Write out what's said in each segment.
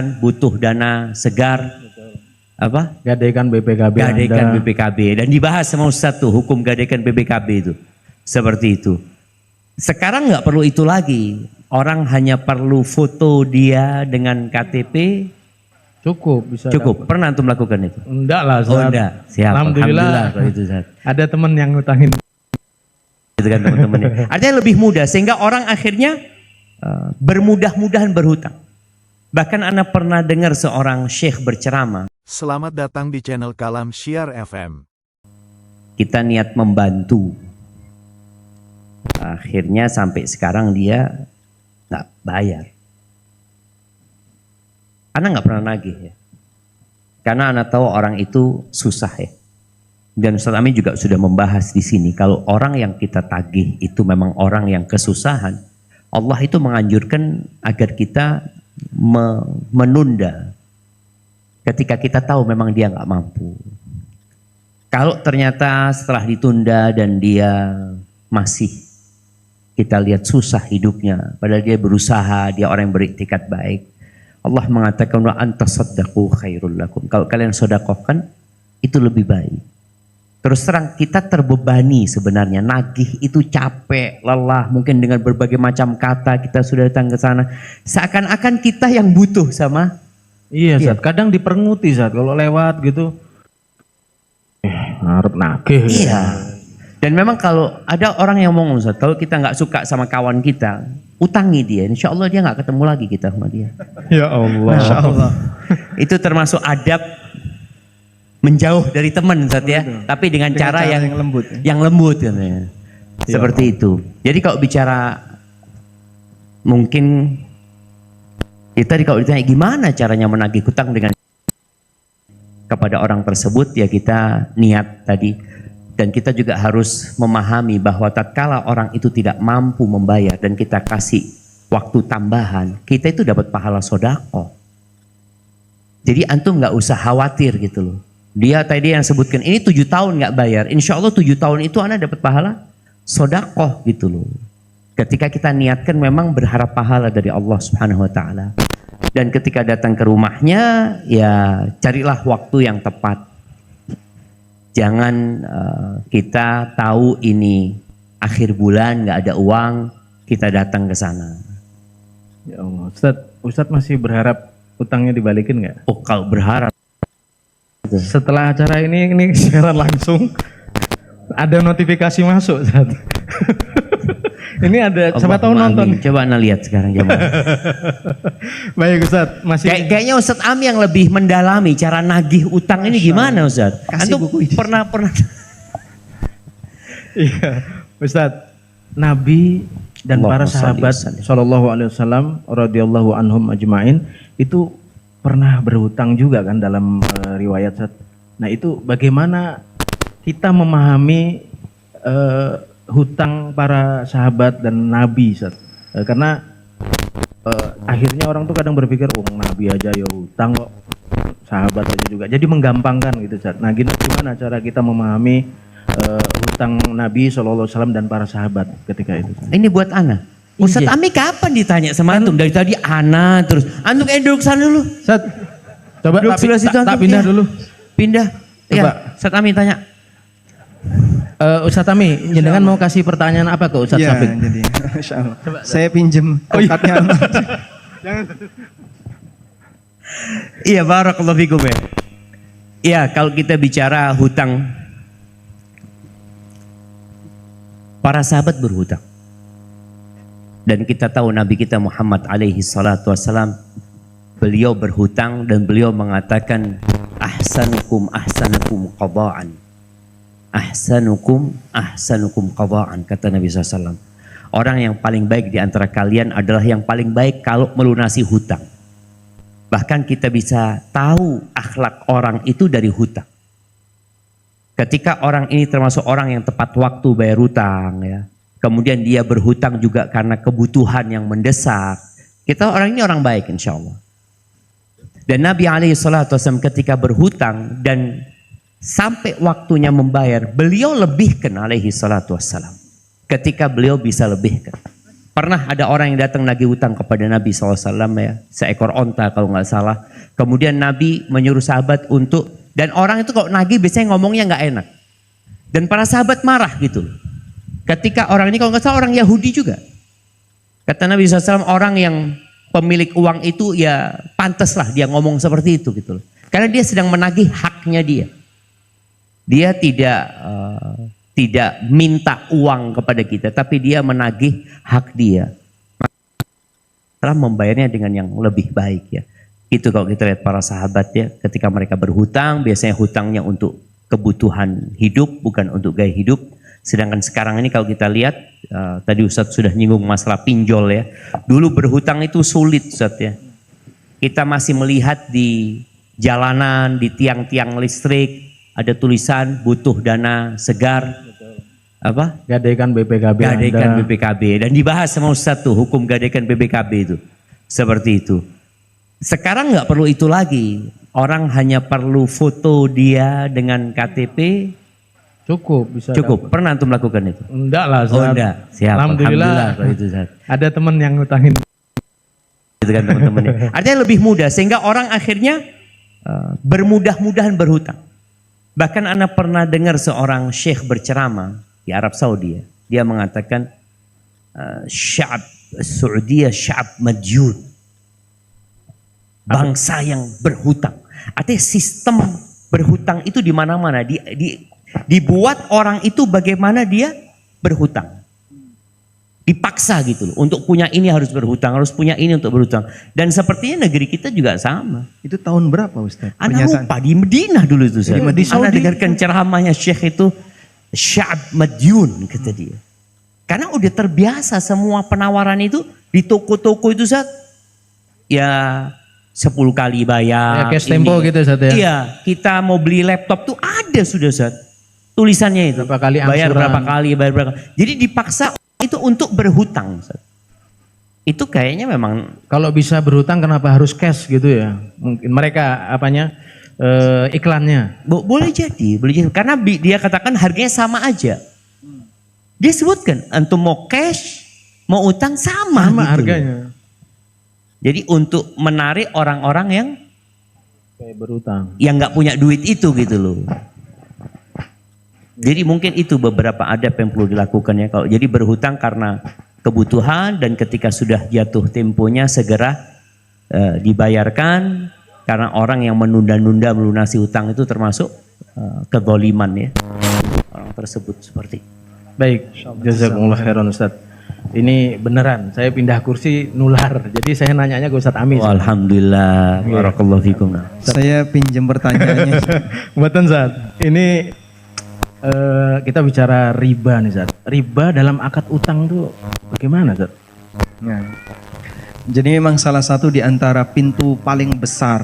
butuh dana segar, apa? Gadaikan BPKB. Gadaikan BPKB. Dan dibahas sama Ustadz tuh hukum gadaikan BPKB itu. Seperti itu. Sekarang nggak perlu itu lagi. Orang hanya perlu foto dia dengan KTP. Cukup bisa. Cukup. Dapat. Pernah antum melakukan itu? Enggak lah. Oh enggak. Siap. Alhamdulillah kalau itu Ustadz. Ada teman yang ngutangin. Gitu kan teman-temannya. Artinya lebih mudah sehingga orang akhirnya bermudah-mudahan berhutang. Bahkan Anda pernah dengar seorang syekh berceramah. Selamat datang di channel Kalam Syiar FM. Kita niat membantu. Akhirnya sampai sekarang dia nggak bayar. Anda nggak pernah nagih ya. Karena Anda tahu orang itu susah ya. Dan Ustaz Amin juga sudah membahas di sini. Kalau orang yang kita tagih itu memang orang yang kesusahan. Allah itu menganjurkan agar kita menunda. Ketika kita tahu memang dia nggak mampu. Kalau ternyata setelah ditunda dan dia masih kita lihat susah hidupnya. Padahal dia berusaha, dia orang yang beriktikad baik. Allah mengatakan wa antasaddaqu khairul lakum. Kalau kalian sedekahkan itu lebih baik. Terus terang kita terbebani sebenarnya, nagih itu capek, lelah, mungkin dengan berbagai macam kata kita sudah datang ke sana. Seakan-akan kita yang butuh sama. Iya, Zat. Kadang diperenguti, Zat. Kalau lewat gitu, harap nagih. Iya. Dan memang kalau ada orang yang ngomong, Zat, kalau kita nggak suka sama kawan kita, utangi dia. Insya Allah dia nggak ketemu lagi kita sama dia. Ya Allah. Masya Allah. Itu termasuk adab menjauh dari teman, Ustaz ya. Tapi dengan cara yang lembut. Yang lembut katanya. Seperti itu. Jadi kalau bicara mungkin kita kalau ditanya gimana caranya menagih hutang dengan kepada orang tersebut, ya kita niat tadi. Dan kita juga harus memahami bahwa tatkala orang itu tidak mampu membayar dan kita kasih waktu tambahan, kita itu dapat pahala sodako. Jadi antum nggak usah khawatir gitu loh. Dia tadi yang sebutkan ini 7 tahun nggak bayar, insya Allah 7 tahun itu Anda dapat pahala sodakoh gitu loh. Ketika kita niatkan memang berharap pahala dari Allah Subhanahu Wa Taala. Dan ketika datang ke rumahnya, ya carilah waktu yang tepat. Jangan kita tahu ini akhir bulan nggak ada uang, kita datang ke sana. Ya Allah, Ustadz masih berharap utangnya dibalikin nggak? Oh kalau berharap. Setelah acara ini siaran langsung ada notifikasi masuk, Ustadz. Ini ada, siapa tahu nonton. Coba Anda lihat sekarang jamaah. Baik Ustadz, masih Kayaknya Ustadz Ami yang lebih mendalami cara nagih utang ini gimana Ustadz? Kasih buku ini. Pernah. Iya, Ustadz, Nabi dan para sahabat Shallallahu Alaihi Wasallam radhiyallahu anhum ajmain itu pernah berhutang juga kan dalam riwayat Ustadz. Nah itu bagaimana kita memahami hutang para sahabat dan Nabi Ustadz? Karena akhirnya orang tuh kadang berpikir, oh Nabi aja ya hutang kok, sahabat aja juga. Jadi menggampangkan gitu Ustadz. Nah gimana cara kita memahami hutang Nabi SAW dan para sahabat ketika itu? Ini buat Ana. Ustadz Ami kapan ditanya sama antum? Dari tadi Ana terus. Antum duduk sana dulu. Ustadz, coba tak pindah dulu. Pindah. Coba. Ya, Ustadz Ami tanya. Ustadz Ami, jenengan mau kasih pertanyaan apa ke Ustadz Safik? Iya, jadi Masya Allah. Saya pinjem tongkatnya. Iya, barakallahu fikum ya. Iya, kalau kita bicara hutang, para sahabat berhutang. Dan kita tahu Nabi kita Muhammad alaihi salatu wassalam, beliau berhutang dan beliau mengatakan ahsanukum qada'an. Ahsanukum qada'an, kata Nabi SAW. Orang yang paling baik di antara kalian adalah yang paling baik kalau melunasi hutang. Bahkan kita bisa tahu akhlak orang itu dari hutang. Ketika orang ini termasuk orang yang tepat waktu bayar hutang, ya. Kemudian dia berhutang juga karena kebutuhan yang mendesak. Kita orang ini orang baik insya Allah. Dan Nabi SAW ketika berhutang dan sampai waktunya membayar, beliau lebihkan alaihi salatu wassalam. Ketika beliau bisa lebihkan. Pernah ada orang yang datang nagih utang kepada Nabi SAW ya, seekor onta kalau nggak salah. Kemudian Nabi menyuruh sahabat untuk, dan orang itu kalau nagih biasanya ngomongnya nggak enak. Dan para sahabat marah gitu. Ketika orang ini kalau nggak salah orang Yahudi juga. Kata Nabi SAW, orang yang pemilik uang itu ya pantaslah dia ngomong seperti itu gitu loh. Karena dia sedang menagih haknya dia. Dia tidak minta uang kepada kita, tapi dia menagih hak dia. Maka membayarnya dengan yang lebih baik ya. Itu kalau kita lihat para sahabat ya, ketika mereka berhutang, biasanya hutangnya untuk kebutuhan hidup, bukan untuk gaya hidup. Sedangkan sekarang ini kalau kita lihat, tadi Ustadz sudah nyinggung masalah pinjol ya. Dulu berhutang itu sulit Ustadz ya. Kita masih melihat di jalanan, di tiang-tiang listrik, ada tulisan butuh dana segar, apa? Gadaikan BPKB. Gadaikan BPKB. Dan dibahas sama Ustadz tuh hukum gadaikan BPKB itu. Seperti itu. Sekarang nggak perlu itu lagi. Orang hanya perlu foto dia dengan KTP. Cukup bisa. Cukup. Pernah antum melakukan itu? Enggak lah. Oh enggak. Siap. Alhamdulillah kalau itu Ustadz. ada teman yang ngutangin. Itu kan teman-temannya. Artinya lebih mudah sehingga orang akhirnya bermudah-mudahan berhutang. Bahkan Anda pernah dengar seorang syekh berceramah di Arab Saudi ya. Dia mengatakan sya'ab Saudi sya'ab madjud. Bangsa yang berhutang. Artinya sistem berhutang itu di mana-mana dibuat orang itu bagaimana dia berhutang. Dipaksa gitu loh. Untuk punya ini harus berhutang, harus punya ini untuk berhutang. Dan sepertinya negeri kita juga sama. Itu tahun berapa Ustaz? Anda lupa di Madinah dulu itu. Di Anda dengarkan ceramahnya Syekh itu Sya'ab Madyun kata dia. Karena udah terbiasa semua penawaran itu di toko-toko itu Ustaz. Ya 10 kali bayar. Ya cash tempo gitu Ustaz ya. Iya, kita mau beli laptop tuh ada sudah Ustaz. Tulisannya itu. Berapa kali bayar angsuran. berapa kali, bayar berapa. Jadi dipaksa itu untuk berhutang Ustaz. Itu kayaknya memang Kalau bisa berhutang kenapa harus cash gitu ya? Mungkin mereka iklannya. boleh jadi, boleh jadi. Karena dia katakan harganya sama aja. Dia sebutkan, antum mau cash, mau utang sama Sama gitu. harganya. Jadi untuk menarik orang-orang yang Kayak berhutang. nggak punya duit itu gitu loh. Jadi mungkin itu beberapa adab yang perlu dilakukan ya. Kalau jadi berhutang karena kebutuhan dan ketika sudah jatuh temponya segera dibayarkan, karena orang yang menunda-nunda melunasi hutang itu termasuk kezaliman ya. Orang tersebut seperti itu. Baik, jazakumullah khairan Ustaz. Ini beneran, saya pindah kursi nular. Jadi saya nanyanya ke Ustaz Amis. Alhamdulillah, barakallahu fikum. Saya pinjam pertanyaannya. Buatan Ustaz. Ini kita bicara riba nih Ustaz. Riba dalam akad utang tuh bagaimana Ustaz? Nah, jadi memang salah satu di antara pintu paling besar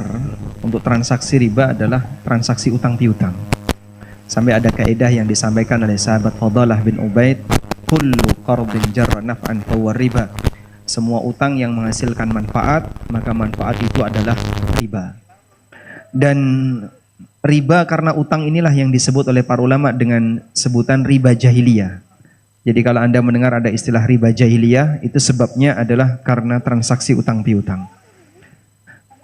untuk transaksi riba adalah transaksi utang piutang. Sampai ada kaidah yang disampaikan oleh sahabat Fadalah bin Ubaid, kullu qardin jarra naf'an fahuwa riba. Semua utang yang menghasilkan manfaat, maka manfaat itu adalah riba. Dan riba karena utang inilah yang disebut oleh para ulama dengan sebutan riba jahiliyah. Jadi kalau Anda mendengar ada istilah riba jahiliyah, itu sebabnya adalah karena transaksi utang piutang.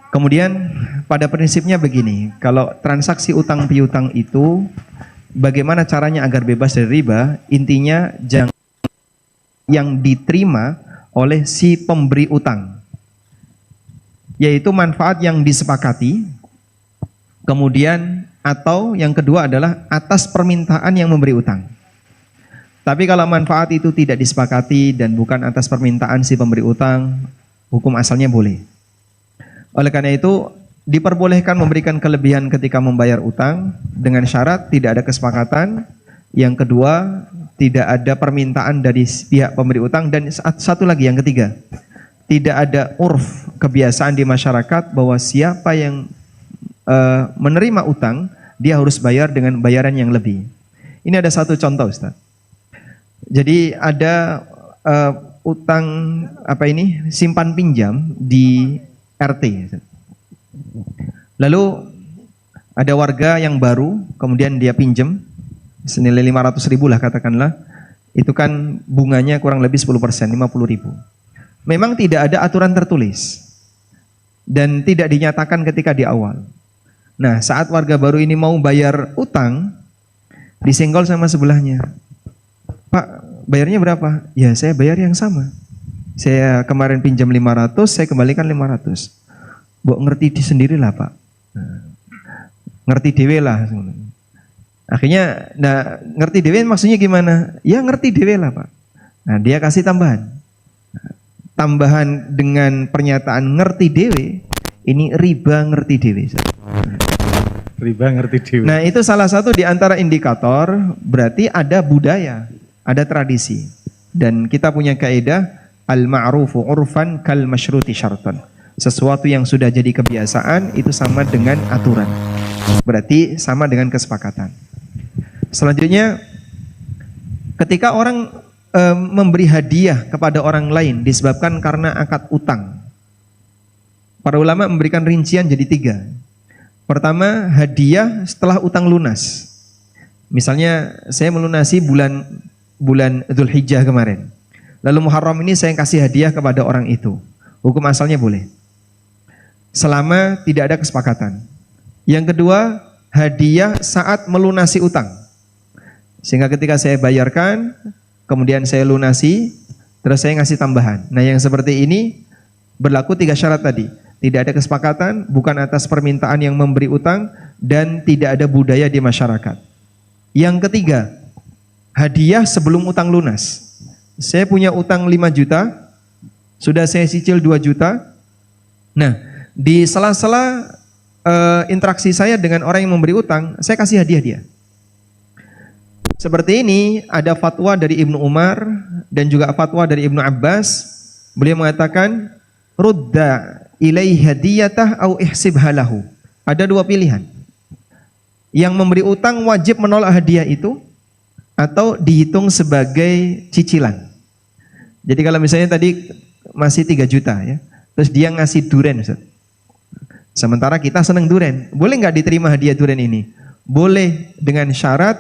Kemudian pada prinsipnya begini, kalau transaksi utang piutang itu bagaimana caranya agar bebas dari riba? Intinya jangan yang diterima oleh si pemberi utang, yaitu manfaat yang disepakati. Kemudian atau yang kedua adalah atas permintaan yang memberi utang. Tapi kalau manfaat itu tidak disepakati dan bukan atas permintaan si pemberi utang, hukum asalnya boleh. Oleh karena itu diperbolehkan memberikan kelebihan ketika membayar utang dengan syarat tidak ada kesepakatan. Yang kedua, tidak ada permintaan dari pihak pemberi utang. Dan satu lagi, yang ketiga, tidak ada urf kebiasaan di masyarakat bahwa siapa yang menerima utang, dia harus bayar dengan bayaran yang lebih. Ini ada satu contoh Ustaz. Jadi ada utang simpan pinjam di RT. Lalu ada warga yang baru, kemudian dia pinjam senilai 500.000 lah katakanlah. Itu kan bunganya kurang lebih 10%, 50.000. Memang tidak ada aturan tertulis dan tidak dinyatakan ketika di awal. Nah, saat warga baru ini mau bayar utang, disenggol sama sebelahnya. Pak, bayarnya berapa? Ya, saya bayar yang sama. Saya kemarin pinjam 500, saya kembalikan 500. Mbok ngerti di sendirilah, Pak. Nah, ngerti dewe lah. Akhirnya, nah ngerti dewe maksudnya gimana? Ya ngerti dewe lah, Pak. Nah, dia kasih tambahan. Tambahan dengan pernyataan ngerti dewe, ini riba ngerti dewe. Riba ngerti dewe. Nah, itu salah satu di antara indikator berarti ada budaya, ada tradisi. Dan kita punya kaidah al-ma'rufu urfan kal masyruti syartan. Sesuatu yang sudah jadi kebiasaan itu sama dengan aturan. Berarti sama dengan kesepakatan. Selanjutnya, ketika orang memberi hadiah kepada orang lain disebabkan karena akad utang, para ulama memberikan rincian jadi 3. Pertama, hadiah setelah utang lunas. Misalnya saya melunasi bulan Dzulhijjah kemarin. Lalu Muharram ini saya kasih hadiah kepada orang itu. Hukum asalnya boleh. Selama tidak ada kesepakatan. Yang kedua, hadiah saat melunasi utang. Sehingga ketika saya bayarkan, kemudian saya lunasi, terus saya ngasih tambahan. Nah, yang seperti ini berlaku 3 syarat tadi. Tidak ada kesepakatan, bukan atas permintaan yang memberi utang, dan tidak ada budaya di masyarakat. Yang ketiga, hadiah sebelum utang lunas. Saya punya utang 5 juta, sudah saya cicil 2 juta. Nah, di sela-sela interaksi saya dengan orang yang memberi utang, saya kasih hadiah dia. Seperti ini ada fatwa dari Ibnu Umar dan juga fatwa dari Ibnu Abbas. Beliau mengatakan rudda ilaihi hadiyatah au ihsibha lahu. Ada 2 pilihan. Yang memberi utang wajib menolak hadiah itu atau dihitung sebagai cicilan. Jadi kalau misalnya tadi masih 3 juta ya, terus dia ngasih duren, Ustaz. Sementara kita senang duren, boleh nggak diterima hadiah duren ini? Boleh, dengan syarat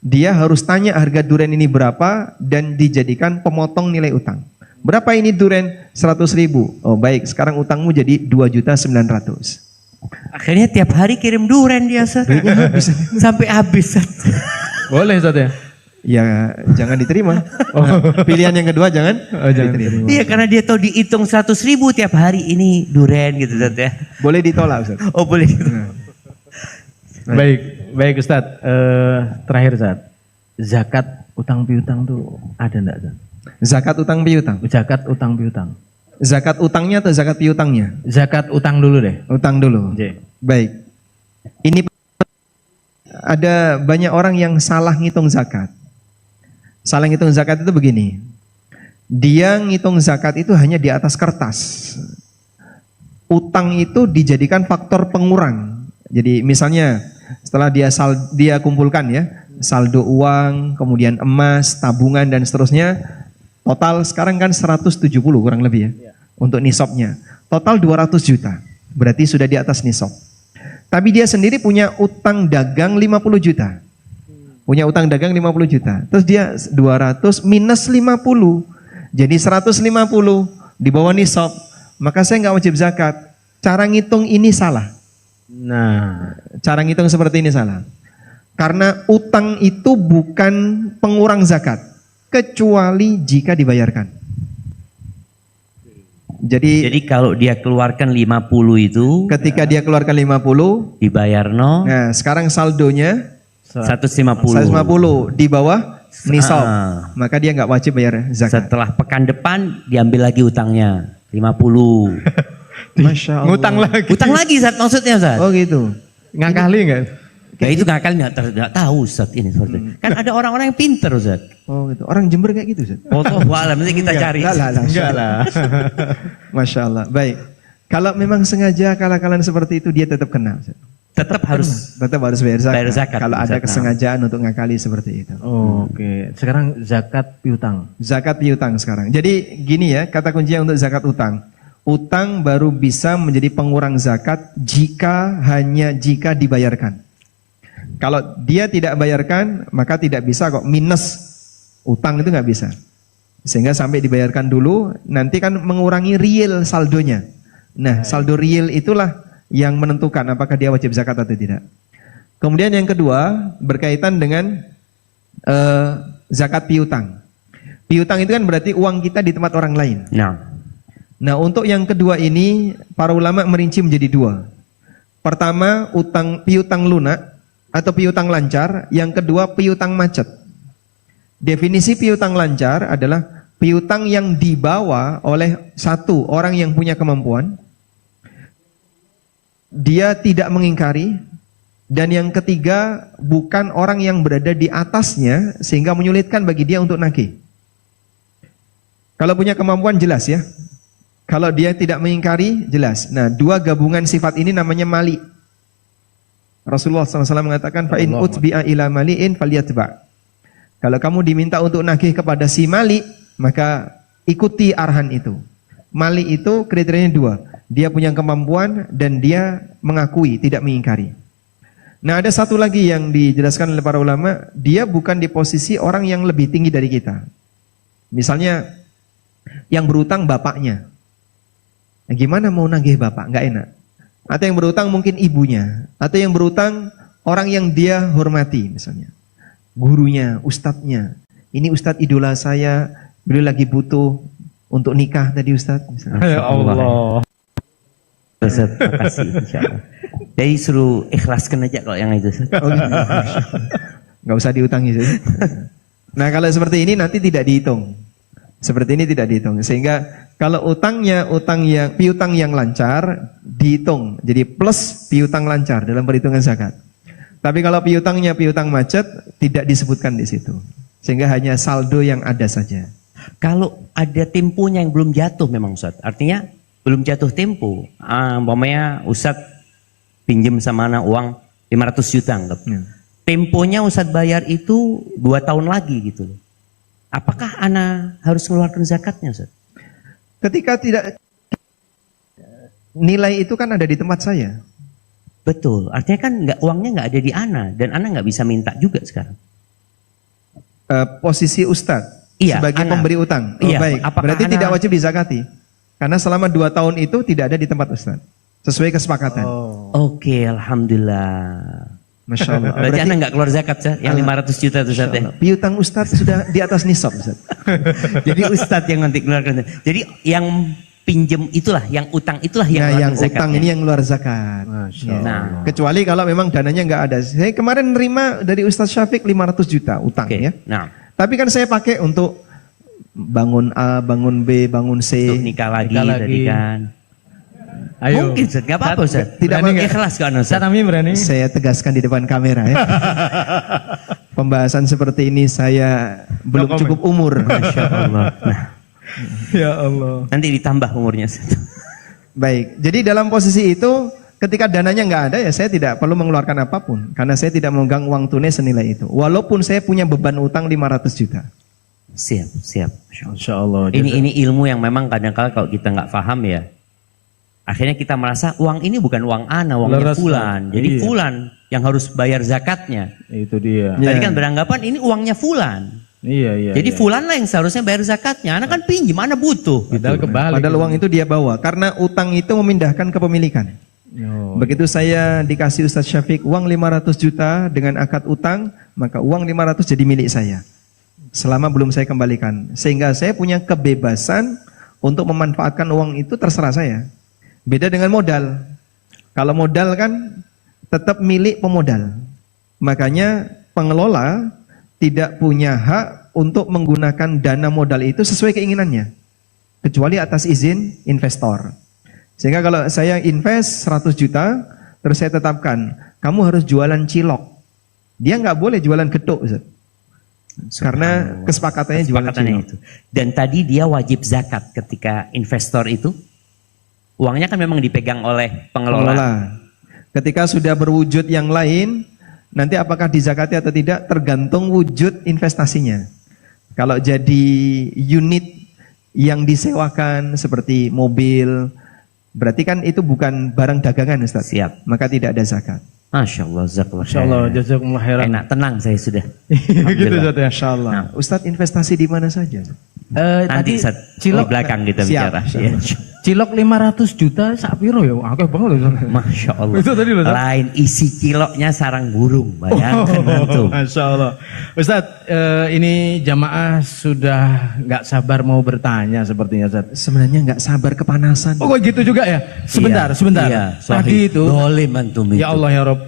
dia harus tanya harga duren ini berapa dan dijadikan pemotong nilai utang. Berapa ini duren? 100.000. Oh baik, sekarang utangmu jadi 2.900.000. Akhirnya tiap hari kirim duren dia, Ustaz. Sampai habis, Ustaz. Boleh, Ustaz ya? Ya jangan diterima. Pilihan yang kedua jangan diterima. Iya, karena dia tahu dihitung 100.000 tiap hari ini duren gitu, Ustaz ya. Boleh ditolak, Ustaz. Oh boleh. Baik Ustaz. Terakhir Ustaz, zakat utang piutang tuh ada enggak, Ustaz? Zakat utang piutang. Zakat utang piutang. Zakat utangnya atau zakat piutangnya? Zakat utang dulu deh. Utang dulu. Oke. Baik. Ini ada banyak orang yang salah ngitung zakat. Salah ngitung zakat itu begini. Dia ngitung zakat itu hanya di atas kertas. Utang itu dijadikan faktor pengurang. Jadi misalnya setelah dia kumpulkan ya, saldo uang, kemudian emas, tabungan dan seterusnya, total sekarang kan 170 kurang lebih ya untuk nisabnya. Total 200 juta. Berarti sudah di atas nisab. Tapi dia sendiri punya utang dagang 50 juta. Punya utang dagang 50 juta. Terus dia 200 minus 50. Jadi 150 di bawah nisab. Maka saya nggak wajib zakat. Cara ngitung ini salah. Nah, Cara ngitung seperti ini salah. Karena utang itu bukan pengurang zakat. Kecuali jika dibayarkan. Jadi kalau dia keluarkan 50 itu Ketika dia keluarkan 50. dibayar no Nah sekarang saldonya 150. 150 di bawah nisab. Maka dia nggak wajib bayar zakat. Setelah pekan depan diambil lagi utangnya 50. Masya Allah. ngutang lagi. Utang lagi Ustaz maksudnya, Ustaz. Oh gitu. Ngakali enggak? Ya itu ngakal nggak tahu, Ustaz, ini seperti itu. Kan ada orang-orang yang pinter, Ustaz. Oh gitu. Orang Jember kayak gitu, Ustaz. Oh, alam nanti kita cari. Enggak lah. Masya Allah. Baik. Kalau memang sengaja akal-akalan seperti itu dia tetap kena, Ustaz. Tetap harus Tetap harus bayar zakat. Bayar zakat, Kalau ada zakat. kesengajaan untuk ngakali seperti itu. Oke. Sekarang zakat piutang. Zakat piutang sekarang. Jadi gini ya, kata kuncinya untuk zakat utang. Utang baru bisa menjadi pengurang zakat hanya jika dibayarkan. Kalau dia tidak bayarkan, maka tidak bisa kok minus Utang itu nggak bisa. Sehingga sampai dibayarkan dulu, nanti kan mengurangi real saldonya. Nah, saldo real itulah yang menentukan apakah dia wajib zakat atau tidak. Kemudian yang kedua berkaitan dengan zakat piutang. Piutang itu kan berarti uang kita di tempat orang lain. Nah, untuk yang kedua ini para ulama merinci menjadi dua. Pertama, piutang lunak atau piutang lancar. Yang kedua, piutang macet. Definisi piutang lancar adalah piutang yang dibawa oleh satu orang yang punya kemampuan, dia tidak mengingkari, dan yang ketiga bukan orang yang berada di atasnya sehingga menyulitkan bagi dia untuk nagih. Kalau punya kemampuan jelas ya. Kalau dia tidak mengingkari jelas. Nah, dua gabungan sifat ini namanya mali. Rasulullah SAW mengatakan fa'in utbi'a ila mali'in falyatba'. Kalau kamu diminta untuk nagih kepada si mali, maka ikuti arahan itu. Mali itu kriterianya dua. Dia punya kemampuan dan dia mengakui, tidak mengingkari. Nah, ada satu lagi yang dijelaskan oleh para ulama, dia bukan di posisi orang yang lebih tinggi dari kita. Misalnya, yang berutang bapaknya. Nah, gimana mau nagih bapak? Nggak enak. Atau yang berutang mungkin ibunya. Atau yang berutang orang yang dia hormati misalnya. Gurunya, ustadznya. Ini ustadz idola saya, beliau lagi butuh untuk nikah tadi ustadz. Ya Allah. Ustaz, makasih insyaallah. Jadi suruh ikhlaskan aja kalau yang itu. Oh, gitu. Nggak usah diutangi. Nah, kalau seperti ini nanti tidak dihitung. Seperti ini tidak dihitung. Sehingga kalau piutang yang lancar dihitung. Jadi plus piutang lancar dalam perhitungan zakat. Tapi kalau piutangnya piutang macet tidak disebutkan di situ. Sehingga hanya saldo yang ada saja. Kalau ada temponya yang belum jatuh memang Ustaz. Artinya belum jatuh tempo. Umpamanya Ustaz pinjam sama anak uang 500 juta anggap. Temponya Ustaz bayar itu 2 tahun lagi gitu loh. Apakah anak harus mengeluarkan zakatnya Ustaz? Ketika tidak, nilai itu kan ada di tempat saya. Betul. Artinya kan uangnya nggak ada di ana dan ana nggak bisa minta juga sekarang. Posisi Ustadz sebagai pemberi utang. Oh, iya, baik. Berarti tidak wajib dizakati. Karena selama 2 tahun itu tidak ada di tempat Ustadz. Sesuai kesepakatan. Oke, alhamdulillah. Masya Allah. Berarti ana nggak keluar zakat Ustaz, yang 500 juta itu Ustaz ya. Piutang Ustadz sudah di atas nisab Ustadz. Jadi Ustadz yang nanti keluarkan. Jadi yang pinjem itulah, yang utang itulah yang Nah, yang zakatnya. utang ini yang keluar zakat. Masya Ya. Allah. Nah. Kecuali kalau memang dananya nggak ada. Saya kemarin nerima dari Ustadz Syafiq 500 juta utang Oke. ya. Nah, Tapi kan saya pakai untuk bangun A, bangun B, bangun C. untuk nikah lagi Nikah lagi. tadi kan. Ayo. Mungkin Ustaz, nggak apa-apa Ustaz. Tidak Berani pakai. nggak? Ikhlas kan Ustaz. Ustaz Ami berani? Saya tegaskan di depan kamera ya. Pembahasan seperti ini saya belum comment. cukup umur. Masya Allah. Nah, Ya Allah. nanti ditambah umurnya Ustaz. Baik, jadi dalam posisi itu ketika dananya nggak ada ya saya tidak perlu mengeluarkan apapun. Karena saya tidak memegang uang tunai senilai itu. Walaupun saya punya beban utang 500 juta. Siap, siap. Masya Allah. Masya Allah. Ini ilmu yang memang kadang-kala kalau kita nggak paham ya, akhirnya kita merasa uang ini bukan uang ana, uangnya Leres, fulan. Jadi iya. fulan yang harus bayar zakatnya. Itu dia. Ya. Tadi kan beranggapan ini uangnya fulan. Iya. Jadi iya. fulan lah yang seharusnya bayar zakatnya. Anak kan pinjam, anak butuh. Padahal kebalik. Padahal uang itu dia bawa. Karena utang itu memindahkan kepemilikan. Oh. Begitu saya dikasih Ustadz Syafiq uang 500 juta dengan akad utang, maka uang 500 jadi milik saya. Selama belum saya kembalikan. Sehingga saya punya kebebasan untuk memanfaatkan uang itu terserah saya. Beda dengan modal. Kalau modal kan tetap milik pemodal. Makanya pengelola tidak punya hak untuk menggunakan dana modal itu sesuai keinginannya. Kecuali atas izin investor. Sehingga kalau saya invest 100 juta, terus saya tetapkan, kamu harus jualan cilok. Dia nggak boleh jualan gedok, Ustaz. Karena kesepakatannya jualan Kesepakatannya cilok. itu. Dan tadi dia wajib zakat ketika investor itu. Uangnya kan memang dipegang oleh pengelola. Pengelola. Ketika sudah berwujud yang lain, nanti apakah dizakati atau tidak tergantung wujud investasinya. Kalau jadi unit yang disewakan seperti mobil, berarti kan itu bukan barang dagangan Ustaz. Siap. Maka tidak ada zakat. Masya Allah, jazakallah Masya Allah, khair. jazakumullah khairan. Enak, tenang saya sudah. Gitu Ustaz ya. Masya Allah. Ustadz investasi di mana saja? Nanti Tadi Ustaz, di cilok belakang kita Siap, bicara. siap. Ya. cilok 500 juta sak piro ya? Akeh banget Ustaz. Masya Allah. Itu tadi loh, Ustaz. Lain isi kiloknya sarang burung, bayangkan antum. Masya Allah. Ustadz, ini jamaah sudah nggak sabar mau bertanya sepertinya Ustadz. Sebenarnya nggak sabar kepanasan. Oh kok gitu juga ya? Sebentar, Iya, sebentar. iya, Tadi sahih. itu, Dolim antum itu. ya Allah ya Rob,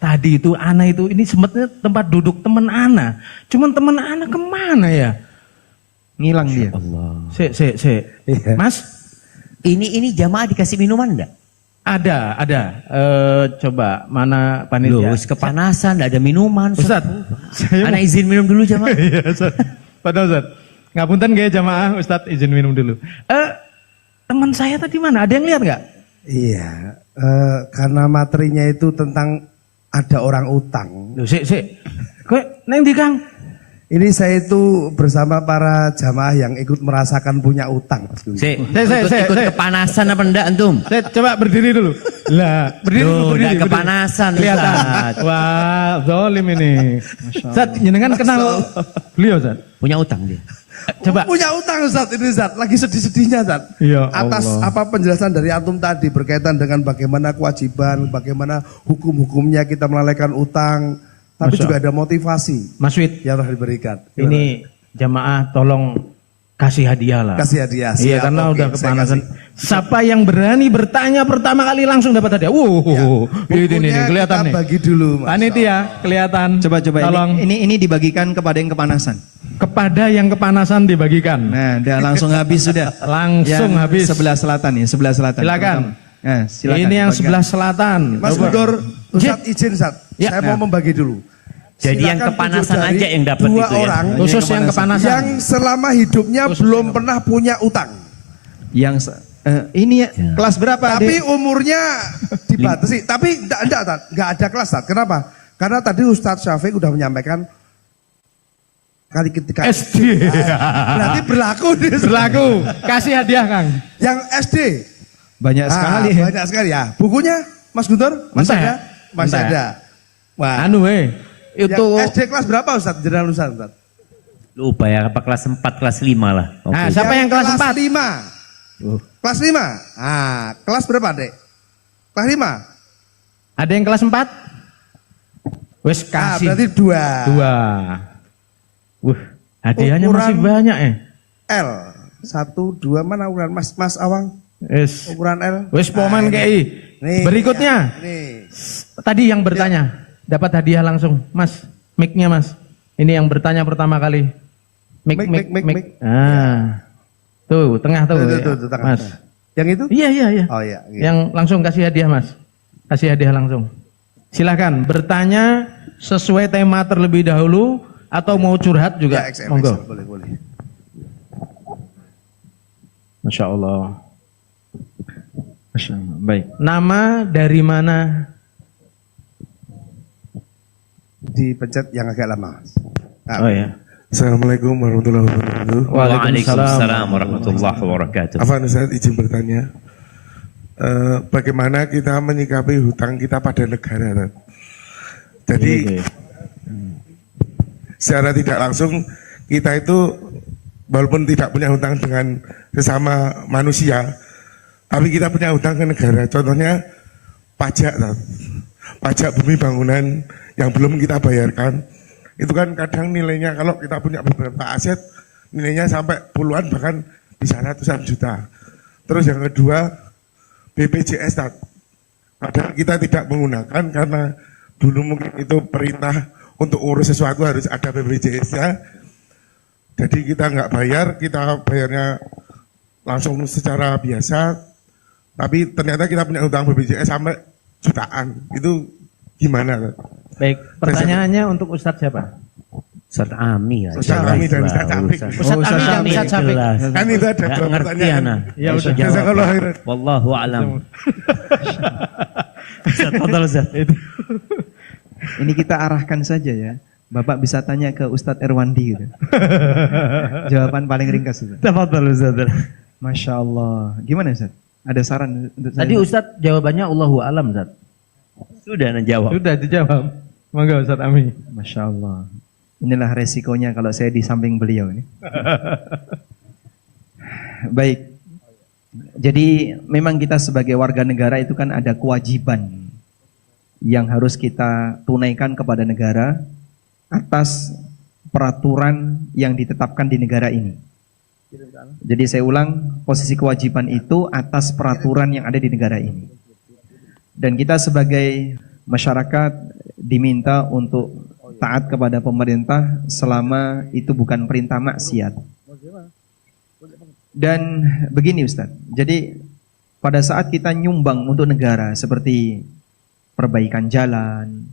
tadi itu Ana itu, ini sebetulnya tempat duduk teman Ana. Cuman teman Ana kemana ya? Ngilang dia. Allah. Se. Iya. Mas, Ini jamaah dikasih minuman enggak? ada. Coba, mana panitia? Loh, kepanasan, enggak ada minuman. Ustadz, saya Anak izin minum dulu jamaah. Iya, Ustaz. Padahal Ustaz. Ngapunten gak jamaah, Ustaz izin minum dulu. Teman saya tadi mana? Ada yang lihat nggak? Iya, karena materinya itu tentang ada orang utang. Loh, sik. Kowe neng di Kang? Ini saya itu bersama para jamaah yang ikut merasakan punya utang. Mas Guntur. Saya. Kepanasan apa enggak antum? Saya coba berdiri dulu. Lah, berdiri Loh, dulu, udah kepanasan, Kelihatan. Ustaz. Wah, zalim ini. Ustaz, jenengan kenal beliau, Ustaz? Punya utang dia. Coba. Punya utang Ustaz ini Ustaz, lagi sedih-sedihnya Ustaz. Ya Atas Allah. apa penjelasan dari antum tadi berkaitan dengan bagaimana kewajiban, bagaimana hukum-hukumnya kita melalaikan utang. Tapi Masya juga ada motivasi Mas Wid, yang harus diberikan. ini jamaah tolong kasih hadiah lah. Kasih hadiah. Iya, Siap, karena oke, udah saya kepanasan. kasih. Siapa yang berani bertanya pertama kali langsung dapat hadiah. Ini Bukunya kelihatan kita nih. bagi dulu. Mas. Panitia kelihatan. Coba Tolong ini dibagikan kepada yang kepanasan. kepada yang kepanasan dibagikan. Nah, udah langsung habis sudah. Langsung Yang habis. Sebelah selatan ya, sebelah selatan. Silakan. Nah, silakan. Ini yang bagikan. sebelah selatan. Mas Coba. Guntur, Ustaz izin Ustaz, Ya. saya mau membagi dulu. Jadi yang Silakan kepanasan tunjuk dari aja yang dapat dua itu ya. orang Khusus yang kepanasan. yang selama hidupnya Khusus belum yang pernah punya utang. Yang ini ya, kelas berapa? Tapi Adik? umurnya dibatasi. Tapi enggak ada kelas, Ustaz. Kenapa? Karena tadi Ustaz Syafiq udah menyampaikan kali ketika SD. berarti berlaku nih. Berlaku. Kasih hadiah, Kang. Yang SD Banyak sekali ya. banyak sekali ya. Bukunya Mas Guntur masih Entah ada? ya? Masih Entah ya? ada. Wah. Anu itu Yang SD kelas berapa Ustaz? Jenderal Ustaz. Lupa ya, apa kelas 4, kelas 5 lah. Oke. Nah, siapa yang kelas 4? 5. Kelas 5. Ah, kelas berapa, Dek? Kelas 5. Ada yang kelas 4? Wes Ah, kasih. berarti 2. 2. Hadiahnya Ukuran- masih banyak L. 1 2 mana ukuran Mas Awang? Wes. Ukuran L. Wes pomen ini. KI. Nih, Berikutnya. ya, nih. Tadi yang bertanya dapat hadiah langsung, Mas. Mic-nya, Mas. Ini yang bertanya pertama kali. Mic. Mic. Ah. Tuh, tengah tuh. Tuh, tengah. Mas. Yang itu? Iya. Oh iya. Iya. Yang langsung kasih hadiah, Mas. Kasih hadiah langsung. Silahkan bertanya sesuai tema terlebih dahulu atau mau curhat juga. Ya, XM, Monggo. boleh. Masya Allah. Masya Allah. Baik. Nama dari mana? Dipencet yang agak lama. Ah, Oh ya. Assalamualaikum warahmatullahi wabarakatuh. Waalaikumsalam warahmatullahi wabarakatuh. Afan Ustaz izin bertanya, bagaimana kita menyikapi hutang kita pada negara? Ustaz? Jadi secara tidak langsung kita itu walaupun tidak punya hutang dengan sesama manusia, tapi kita punya hutang ke negara. Contohnya pajak, Ustaz. Pajak bumi bangunan yang belum kita bayarkan. Itu kan kadang nilainya kalau kita punya beberapa aset nilainya sampai puluhan bahkan bisa ratusan juta. Terus yang kedua BPJS, Tat. Padahal kita tidak menggunakan karena dulu mungkin itu perintah untuk urus sesuatu harus ada BPJS-nya. Jadi kita nggak bayar, kita bayarnya langsung secara biasa. Tapi ternyata kita punya utang BPJS sampai jutaan. Itu gimana, Tat? Baik, pertanyaannya untuk Ustadz siapa? Ustaz Ami ya. Ustaz Ami dan Ustaz Apik. Ustadz Ami dan Ustadz Syafiq. Kan itu ada Gak dua ngerti pertanyaan. ana. Ya udah. Jazakallah khairan. Wallahu alam. Ustaz, fadal Ustaz. Ini kita arahkan saja ya. Bapak bisa tanya ke Ustadz Erwandi gitu. Jawaban paling ringkas itu. Tafadhal Ustaz. Masya Allah. Gimana Ustadz? Ada saran untuk saya? Tadi Ustadz jawabannya Allahu alam, Ustadz. Sudah menjawab. Sudah dijawab. Monggo Ustaz Ami. Masya Allah. Inilah resikonya kalau saya di samping beliau ini. Baik. Jadi memang kita sebagai warga negara itu kan ada kewajiban yang harus kita tunaikan kepada negara atas peraturan yang ditetapkan di negara ini. Jadi saya ulang, posisi kewajiban itu atas peraturan yang ada di negara ini. Dan kita sebagai masyarakat diminta untuk taat kepada pemerintah selama itu bukan perintah maksiat. Dan begini Ustaz, jadi pada saat kita nyumbang untuk negara seperti perbaikan jalan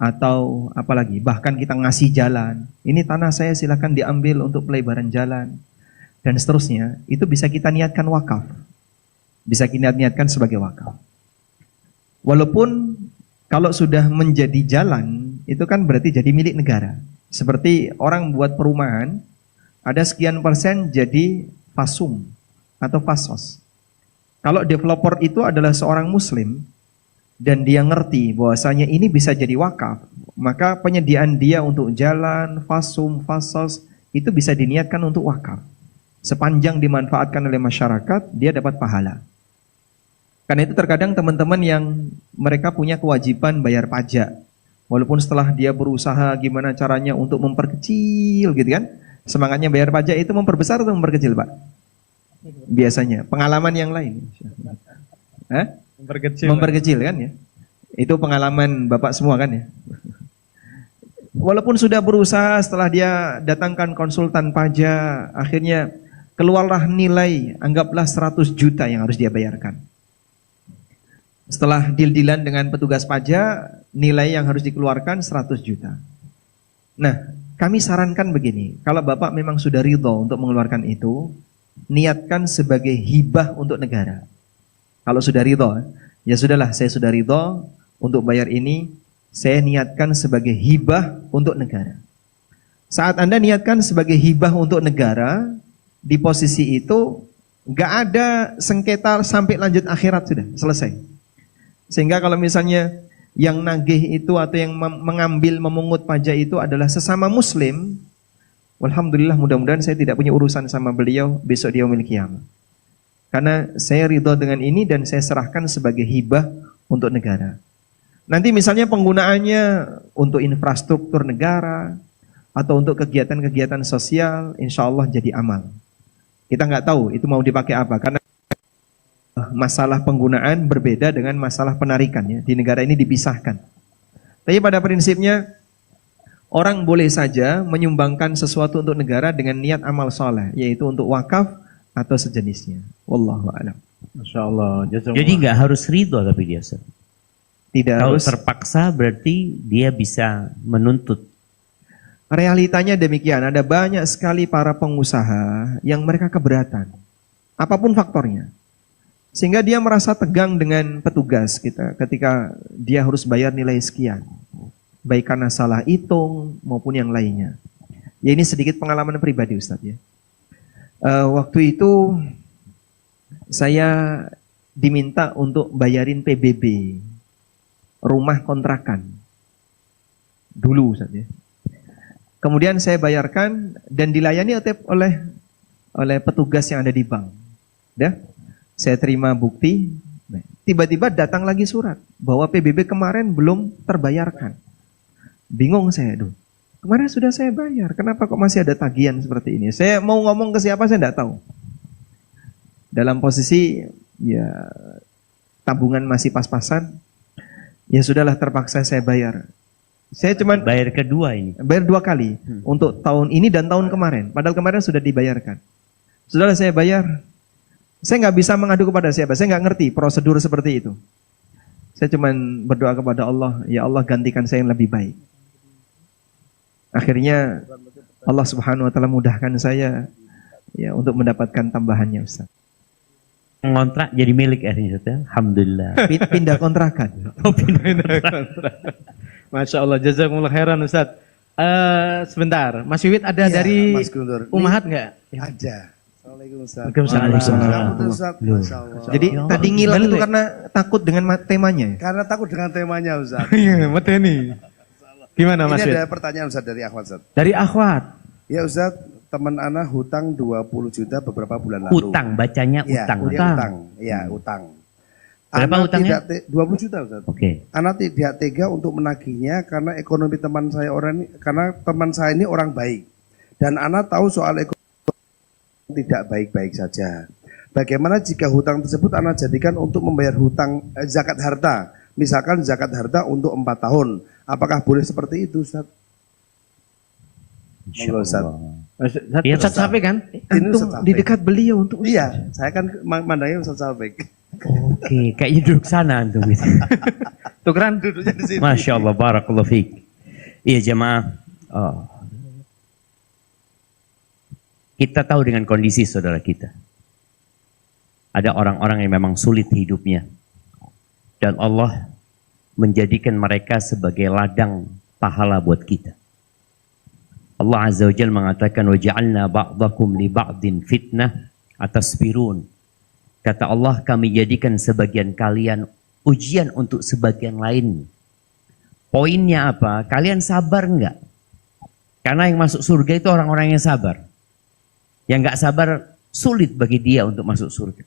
atau apalagi bahkan kita ngasih jalan, ini tanah saya silakan diambil untuk pelebaran jalan dan seterusnya, itu bisa kita niatkan wakaf, bisa kita niatkan sebagai wakaf. Walaupun kalau sudah menjadi jalan itu kan berarti jadi milik negara. Seperti orang buat perumahan, ada sekian persen jadi fasum atau fasos. Kalau developer itu adalah seorang muslim dan dia ngerti bahwasanya ini bisa jadi wakaf, maka penyediaan dia untuk jalan, fasum, fasos itu bisa diniatkan untuk wakaf. Sepanjang dimanfaatkan oleh masyarakat, dia dapat pahala. Karena itu terkadang teman-teman yang mereka punya kewajiban bayar pajak, walaupun setelah dia berusaha gimana caranya untuk memperkecil gitu kan, semangatnya bayar pajak itu memperbesar atau memperkecil Pak? Biasanya, pengalaman yang lain. Memperkecil kan ya. Itu pengalaman Bapak semua kan ya. Walaupun sudah berusaha, setelah dia datangkan konsultan pajak, akhirnya keluarlah nilai, anggaplah 100 juta yang harus dia bayarkan. Setelah deal-dealan dengan petugas pajak, nilai yang harus dikeluarkan 100 juta. Nah, kami sarankan begini, kalau Bapak memang sudah ridho untuk mengeluarkan itu, niatkan sebagai hibah untuk negara. Kalau sudah ridho, ya sudahlah, saya sudah ridho untuk bayar ini, saya niatkan sebagai hibah untuk negara. Saat Anda niatkan sebagai hibah untuk negara, di posisi itu nggak ada sengketa sampai lanjut akhirat, sudah selesai. Sehingga kalau misalnya yang nagih itu atau yang mengambil memungut pajak itu adalah sesama muslim, alhamdulillah, mudah-mudahan saya tidak punya urusan sama beliau besok di yaumil qiyamah. Karena saya ridho dengan ini dan saya serahkan sebagai hibah untuk negara. Nanti misalnya penggunaannya untuk infrastruktur negara atau untuk kegiatan-kegiatan sosial, insya Allah jadi amal. Kita nggak tahu itu mau dipakai apa, karena masalah penggunaan berbeda dengan masalah penarikan ya. Di negara ini dipisahkan. Tapi pada prinsipnya orang boleh saja menyumbangkan sesuatu untuk negara dengan niat amal soleh, yaitu untuk wakaf atau sejenisnya. Wallahu a'lam. Masya Allah. Jadi nggak harus ridho tapi dia. Tidak Kalau harus. terpaksa berarti dia bisa menuntut. Realitanya demikian. Ada banyak sekali para pengusaha yang mereka keberatan, apapun faktornya, sehingga dia merasa tegang dengan petugas kita ketika dia harus bayar nilai sekian, baik karena salah hitung maupun yang lainnya. Ya ini sedikit pengalaman pribadi Ustadz ya. Waktu itu saya diminta untuk bayarin PBB rumah kontrakan dulu Ustadz ya. Kemudian saya bayarkan dan dilayani oleh petugas yang ada di bank. Ya, saya terima bukti. Tiba-tiba datang lagi surat bahwa PBB kemarin belum terbayarkan. Bingung saya, aduh. Kemarin sudah saya bayar, kenapa kok masih ada tagihan seperti ini? Saya mau ngomong ke siapa saya tidak tahu. Dalam posisi ya tabungan masih pas-pasan, ya sudahlah terpaksa saya bayar. Saya cuman Bayar kedua ini. bayar 2 kali untuk tahun ini dan tahun kemarin. Padahal kemarin sudah dibayarkan. Sudahlah saya bayar. Saya nggak bisa mengadu kepada siapa. Saya nggak ngerti prosedur seperti itu. Saya cuman berdoa kepada Allah, ya Allah gantikan saya yang lebih baik. Akhirnya Allah Subhanahu Wa Taala mudahkan saya ya untuk mendapatkan tambahannya Ustaz. Ngontrak jadi milik akhirnya Ustaz, ya. Alhamdulillah. Pindah kontrakan. Masya Allah, jazakumullah khairan Ustaz. Sebentar, Mas Wiwit ada Iya, dari Mas Guntur. Umahat nggak? Ada. Waalaikumsalam. Ustaz. Masya Allah. Jadi tadi ngilang itu Balik. karena takut dengan temanya ya? Karena takut dengan temanya Ustaz. Iya, mateni. Gimana Mas Ini Fit? ada pertanyaan Ustaz dari Ahmad Ustaz. Dari akhwat. Ya Ustaz, teman ana hutang 20 juta beberapa bulan lalu. Utang, bacanya Iya, utang. dia utang. Iya, utang. Berapa Ana utangnya? 20 juta Ustaz. Oke. Ana tidak tega untuk menagihnya karena ekonomi teman saya karena teman saya ini orang baik. Dan Ana tahu soal ekonomi tidak baik-baik saja. Bagaimana jika hutang tersebut Ana jadikan untuk membayar hutang zakat harta? Misalkan zakat harta untuk 4 tahun. Apakah boleh seperti itu Ustaz? Monggo, Ustaz. Iya, Ustaz Safi kan? Ini Antum Ustaz di Taufik. dekat beliau untuk Iya, saya kan mandangnya Ustaz Taufik. Oke, kayaknya duduk sana antum itu. Tukeran. Duduknya di sini. Masya Allah, barakallahu fiik. Iya jemaah, kita tahu dengan kondisi saudara kita. Ada orang-orang yang memang sulit hidupnya. Dan Allah menjadikan mereka sebagai ladang pahala buat kita. Allah Azza wa Jalla mengatakan, وَجَعَلْنَا بَعْضَكُمْ لِبَعْضٍ فِتْنَةً أَتَصْبِرُونَ. Kata Allah, kami jadikan sebagian kalian ujian untuk sebagian lain. Poinnya apa? Kalian sabar enggak? Karena yang masuk surga itu orang-orang yang sabar. Yang enggak sabar sulit bagi dia untuk masuk surga.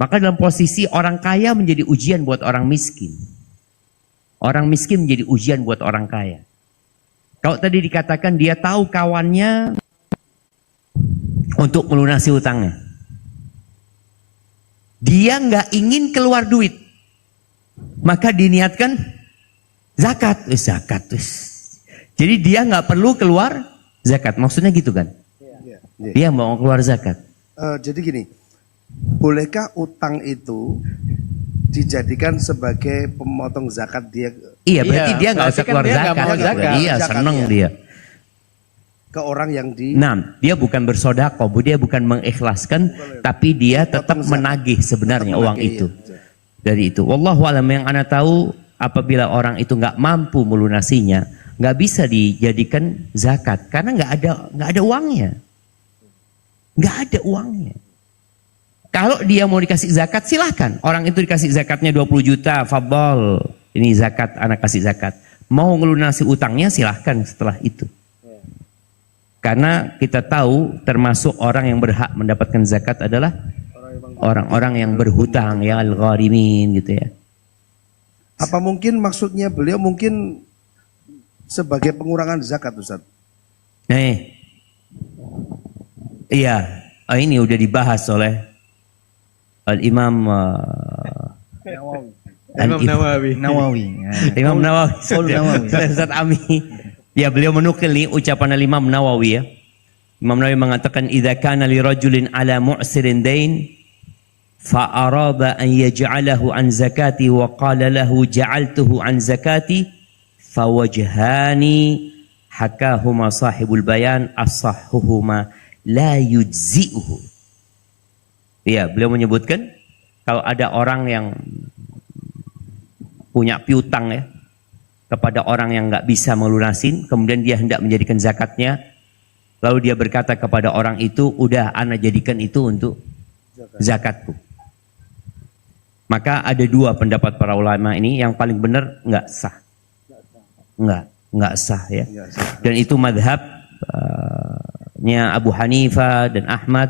Maka dalam posisi orang kaya menjadi ujian buat orang miskin. Orang miskin menjadi ujian buat orang kaya. Kalau tadi dikatakan dia tahu kawannya untuk melunasi hutangnya. Dia nggak ingin keluar duit. Maka diniatkan zakat. Zakat. Jadi dia nggak perlu keluar zakat. Maksudnya gitu kan? Iya. Dia mau keluar zakat. Jadi gini, bolehkah utang itu dijadikan sebagai pemotong zakat dia Iya, berarti Iya, dia nggak berarti usah kan keluar dia nggak zakat. mau gitu. zakat. Iya, Zakat, seneng iya. dia. ke orang yang di Nah, dia bukan bersodakoh, dia bukan mengikhlaskan, tapi dia tetap menagih sebenarnya Tetap uang menagih, itu. iya. Dari itu, wallahu alam, yang ana tahu apabila orang itu nggak mampu melunasinya, nggak bisa dijadikan zakat karena nggak ada uangnya, nggak ada uangnya. Kalau dia mau dikasih zakat silahkan, orang itu dikasih zakatnya 20 juta, fadol, ini zakat, anak kasih zakat. Mau melunasi utangnya silahkan setelah itu. Karena kita tahu termasuk orang yang berhak mendapatkan zakat adalah orang-orang yang berhutang, ya al-gharimin gitu ya. apa mungkin maksudnya beliau mungkin sebagai pengurangan zakat Ustaz? Iya, ini udah dibahas oleh Al-Imam Imam Nawawi. Nawawi. Imam Nawawi. Qaul Nawawi. Ustaz Ami. Ya, beliau menukil nih ucapan Imam Nawawi ya. Imam Nawawi mengatakan idza kana li rajulin ala mu'sirin dain fa arada an yaj'alahu an zakati wa qala lahu ja'altuhu an zakati fa wajhani hakahuma sahibul bayan as-sahhuhuma la yujzi'uhu. Ya, beliau menyebutkan kalau ada orang yang punya piutang ya kepada orang yang nggak bisa melunasin, kemudian dia hendak menjadikan zakatnya, lalu dia berkata kepada orang itu, udah ana jadikan itu untuk zakatku. Maka ada dua pendapat para ulama ini, yang paling benar nggak sah, nggak sah ya. Dan itu madhabnya Abu Hanifah dan Ahmad,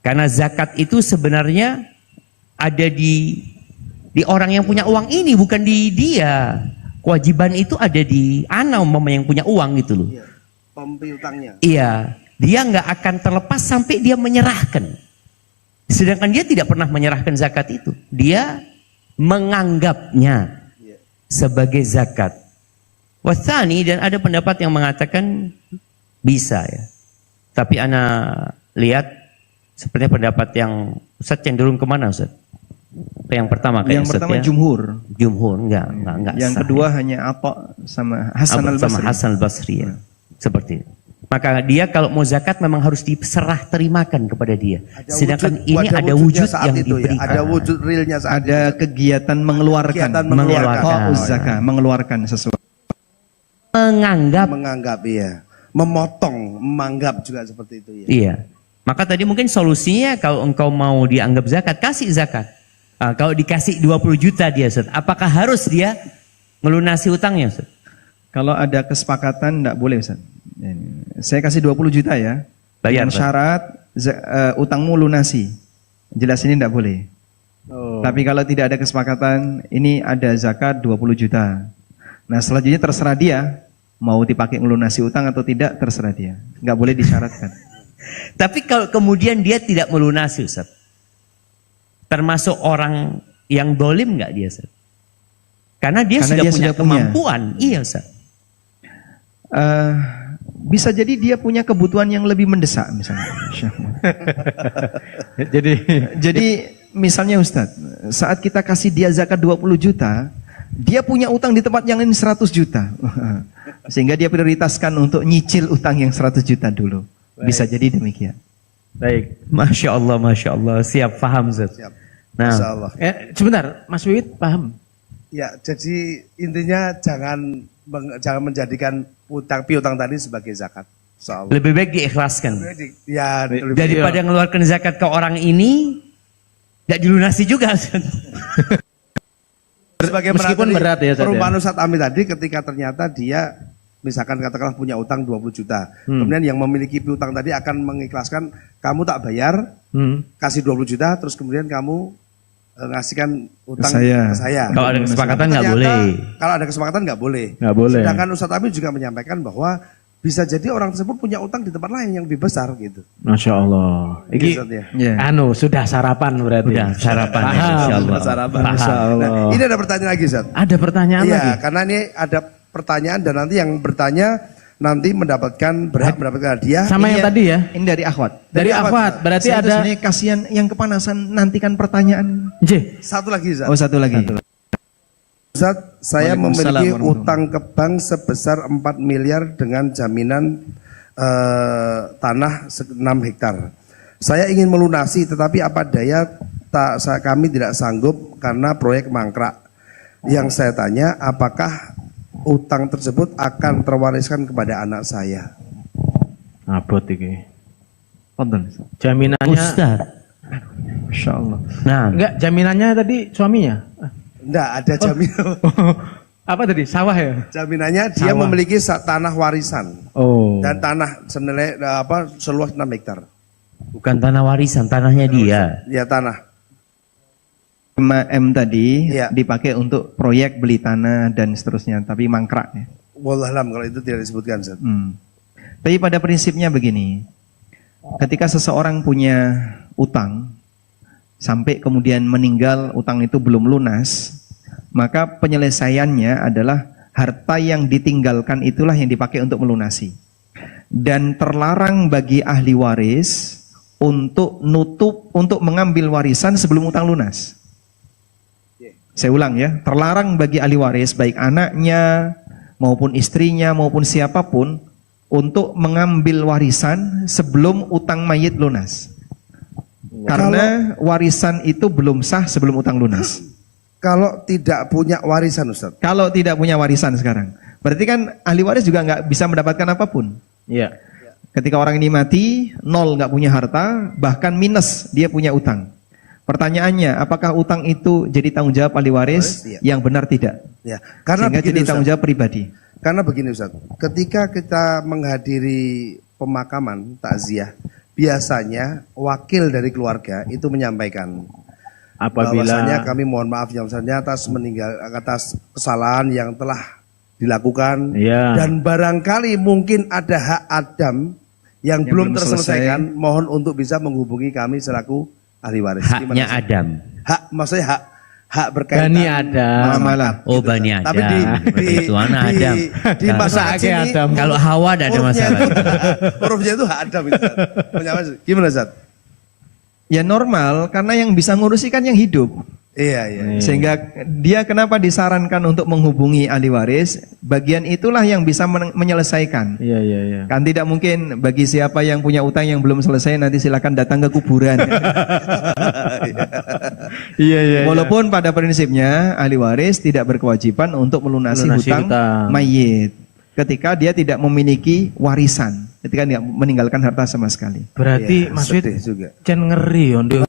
karena zakat itu sebenarnya ada di orang yang punya uang ini, bukan di dia. Kewajiban itu ada di ana umpama yang punya uang gitu loh. Iya. Piutangnya. Iya, dia nggak akan terlepas sampai dia menyerahkan. Sedangkan dia tidak pernah menyerahkan zakat itu. Dia menganggapnya sebagai zakat. Wasani, dan ada pendapat yang mengatakan bisa ya. Tapi ana lihat sepertinya pendapat yang Ustaz cenderung kemana Ustaz? Yang pertama kayak Yang pertama Ustaz, ya? jumhur. Jumhur enggak Yang sah, kedua ya. hanya apa sama Hasan Sama al-Basri. Hasan al-Basri ya. Seperti itu. Maka dia kalau mau zakat memang harus diserah terimakan kepada dia. Sedangkan ini ada wujudnya wujud saat yang itu diberikan. ya. Ada wujud realnya saat Ada kegiatan mengeluarkan. Kegiatan mengeluarkan. Qa'uz zakah, mengeluarkan sesuatu. Menganggap, menganggap iya. Memotong, menganggap juga seperti itu ya. iya. Maka tadi mungkin solusinya kalau engkau mau dianggap zakat, kasih zakat. Kalau dikasih 20 juta dia, Ustaz, apakah harus dia melunasi utangnya, Ustaz? Kalau ada kesepakatan tidak boleh, Ustaz. Saya kasih 20 juta ya. Bayar, Dengan syarat utangmu lunasi. Jelas ini tidak boleh. Tapi kalau tidak ada kesepakatan, ini ada zakat 20 juta. Nah selanjutnya terserah dia, mau dipakai melunasi utang atau tidak, terserah dia. Nggak boleh disyaratkan. Tapi kalau kemudian dia tidak melunasi, Ustaz, termasuk orang yang dolim nggak dia, Ustaz? Karena dia sudah punya kemampuan. Iya, Ustaz. Bisa jadi dia punya kebutuhan yang lebih mendesak misalnya. Jadi misalnya Ustadz, saat kita kasih dia zakat 20 juta, dia punya utang di tempat yang lain 100 juta. Sehingga dia prioritaskan untuk nyicil utang yang 100 juta dulu. Bisa jadi demikian. Baik. Masya Allah, siap, paham, Ustaz. Siap. Nah, Masya Allah. Sebentar, Mas Wiwit paham? Ya, jadi intinya jangan menjadikan piutang tadi sebagai zakat. Insya Allah. lebih baik diikhlaskan. Ya, lebih Daripada ngeluarkan zakat ke orang ini, tidak dilunasi juga, Ustaz. sebagai Meskipun berat ya, Ustaz, perumpamaan Ustaz Amin tadi ketika ternyata dia misalkan katakanlah punya utang 20 juta. Kemudian yang memiliki piutang tadi akan mengikhlaskan kamu tak bayar, kasih 20 juta terus kemudian kamu ngasihkan utang Ke saya. ke saya. Kalau ada kesepakatan nggak Ternyata, boleh. Kalau ada kesepakatan nggak boleh. Nggak boleh. Sedangkan Ustaz Amin juga menyampaikan bahwa bisa jadi orang tersebut punya utang di tempat lain yang lebih besar gitu. Masya Allah. Gitu, Iki, Ustaz, ya. Ya. sudah sarapan berarti. Udah sarapan ya, Paham. Insya Allah. Sarapan. Paham. Masya Allah. Nah, ini ada pertanyaan lagi, Ustaz. Ada pertanyaan Iya, lagi. karena ini ada pertanyaan dan nanti yang bertanya nanti berhak mendapatkan hadiah. Sama yang tadi ya. Ini dari akhwat. Dari apa, Akhwat, Ustaz? berarti Saya tuh ada. sebenarnya kasihan yang kepanasan nantikan pertanyaan. J. Satu lagi, Ustaz. Oh satu lagi. Ustaz, saya Waalaikumsalam memiliki warahmatullahi utang ke bank sebesar 4 miliar dengan jaminan tanah 6 hektar. Saya ingin melunasi tetapi apa daya kami tidak sanggup karena proyek mangkrak. Yang saya tanya apakah utang tersebut akan terwariskan kepada anak saya? Abot iki. Fadhal. Jaminannya. Ustaz. Masya Allah. Nah, Enggak, jaminannya tadi suaminya. Enggak ada jaminan. Apa tadi? Sawah ya? Jaminannya dia Sawah. memiliki tanah warisan Oh. dan tanah senilai seluas 6 hektar. bukan tanah warisan, tanahnya dia. Ya tanah. 5M tadi Iya. dipakai untuk proyek beli tanah dan seterusnya, tapi mangkrak ya. Wallahualam kalau itu tidak disebutkan, Ustaz. Tapi pada prinsipnya begini, ketika seseorang punya utang, sampai kemudian meninggal utang itu belum lunas, maka penyelesaiannya adalah harta yang ditinggalkan itulah yang dipakai untuk melunasi. Dan terlarang bagi ahli waris untuk mengambil warisan sebelum utang lunas. Saya ulang ya, terlarang bagi ahli waris baik anaknya maupun istrinya maupun siapapun untuk mengambil warisan sebelum utang mayit lunas. Karena warisan itu belum sah sebelum utang lunas. Kalau tidak punya warisan, Ustaz. Kalau tidak punya warisan sekarang, berarti kan ahli waris juga nggak bisa mendapatkan apapun. Iya. Ketika orang ini mati, nol nggak punya harta, bahkan minus dia punya utang. Pertanyaannya, apakah utang itu jadi tanggung jawab ahli waris? Iya. Yang benar tidak. Ya, karena Sehingga begini, jadi tanggung Ustaz. jawab pribadi. Karena begini, Ustaz. Ketika kita menghadiri pemakaman takziah, biasanya wakil dari keluarga itu menyampaikan bahwasanya Apabila kami mohon maaf yang besarnya atas kesalahan yang telah dilakukan Iya. dan barangkali mungkin ada hak Adam yang belum belum terselesaikan, mohon untuk bisa menghubungi kami selaku ahli waris. Haknya Ustaz? Adam. Hak maksudnya hak berkaitan Bani Adam. Malah. Oh, Bani Adam. Tapi Itu anak Adam. di masyarakat Masa sini Adam? Kalau Hawa tidak ada hurufnya masalah. hurufnya itu hak Adam itu. Ustaz. Gimana, Ustaz? Ya normal, karena yang bisa ngurusi kan yang hidup. Iya, iya. Sehingga dia kenapa disarankan untuk menghubungi ahli waris, bagian itulah yang bisa menyelesaikan. Iya, iya, iya. Kan tidak mungkin bagi siapa yang punya utang yang belum selesai nanti silakan datang ke kuburan. Iya, iya. Walaupun pada prinsipnya ahli waris tidak berkewajiban untuk melunasi Melunasi hutang hutang. mayit ketika dia tidak memiliki warisan. ketika nggak meninggalkan harta sama sekali. Berarti Iya, maksud sedih juga. Cen ngeri yo ndek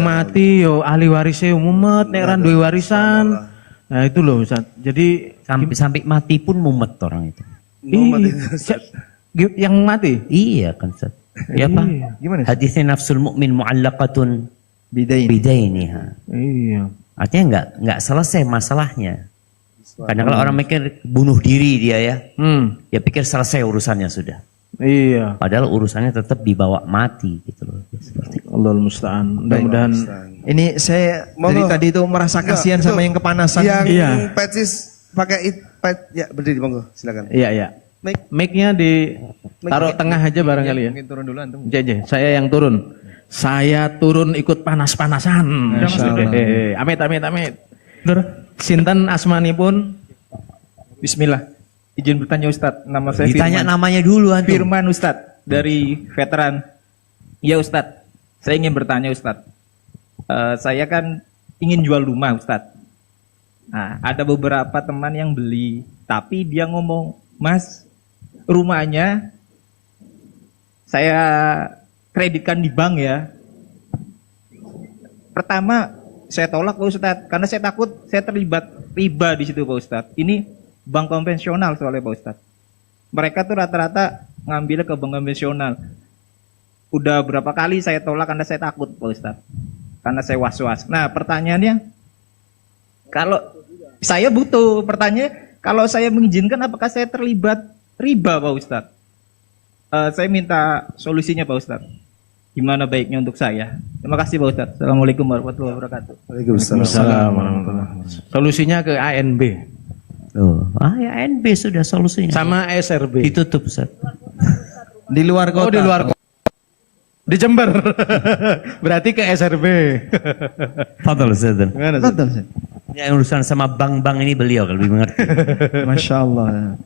mati yo ahli warisnya mumet nek ra duwe warisan. Nah itu loh Ustaz. Jadi Sampai mati pun mumet orang itu. Muhammad Ih, itu, Ustaz. yang mati. Iya kan Ustaz. Ya Pak. Gimana? Hadisnya nafsul mu'min mu'allaqatun Bidain. bidainiha. Iya. Artinya nggak selesai masalahnya. Kadang kalau orang mikir bunuh diri dia ya, ya pikir selesai urusannya sudah. Iya. Padahal urusannya tetap dibawa mati gitu loh. Seperti itu. Allahul musta'an. Mudah-mudahan Ini saya dari Monggo. tadi itu merasa kasihan Enggak, sama itu. yang kepanasan. Yang Iya. patches pakai ya berdiri monggo silakan. iya iya. Mic-nya taruh tengah aja barangkali ya. Mungkin turun dulu antum. Jeje, saya yang turun. Saya turun ikut panas-panasan. Masya Allah. Amit. Sinten asmanipun? Bismillah. Izin bertanya Ustadz, nama saya Ditanya Firman. namanya dulu antum. Firman Ustadz dari veteran. Ya Ustadz, saya ingin bertanya Ustadz. Saya kan ingin jual rumah Ustadz. Nah, ada beberapa teman yang beli, tapi dia ngomong, Mas, rumahnya saya kreditkan di bank ya. Pertama, saya tolak Pak Ustadz, karena saya takut saya terlibat riba di situ Pak Ustadz. Ini bank konvensional soalnya Pak Ustadz. Mereka tuh rata-rata ngambil ke bank konvensional. Udah berapa kali saya tolak karena saya takut Pak Ustadz. Karena saya was-was. Nah pertanyaannya, kalau saya butuh pertanyaan, kalau saya mengizinkan apakah saya terlibat riba Pak Ustadz? Saya minta solusinya Pak Ustadz. Gimana baiknya untuk saya? Terima kasih Pak Ustadz. Assalamualaikum warahmatullahi wabarakatuh. Waalaikumsalam. Assalamualaikum. Solusinya ke ANB Oh, ya NB sudah solusinya. sama SRB. Ditutup Ustaz. Di luar kota. Oh di luar kota. Di Jember. Berarti ke SRB. Fadal Ustaz. Betul, Ustaz. Yang urusan sama bank-bank ini beliau kalau lebih mengerti. Masya Allah.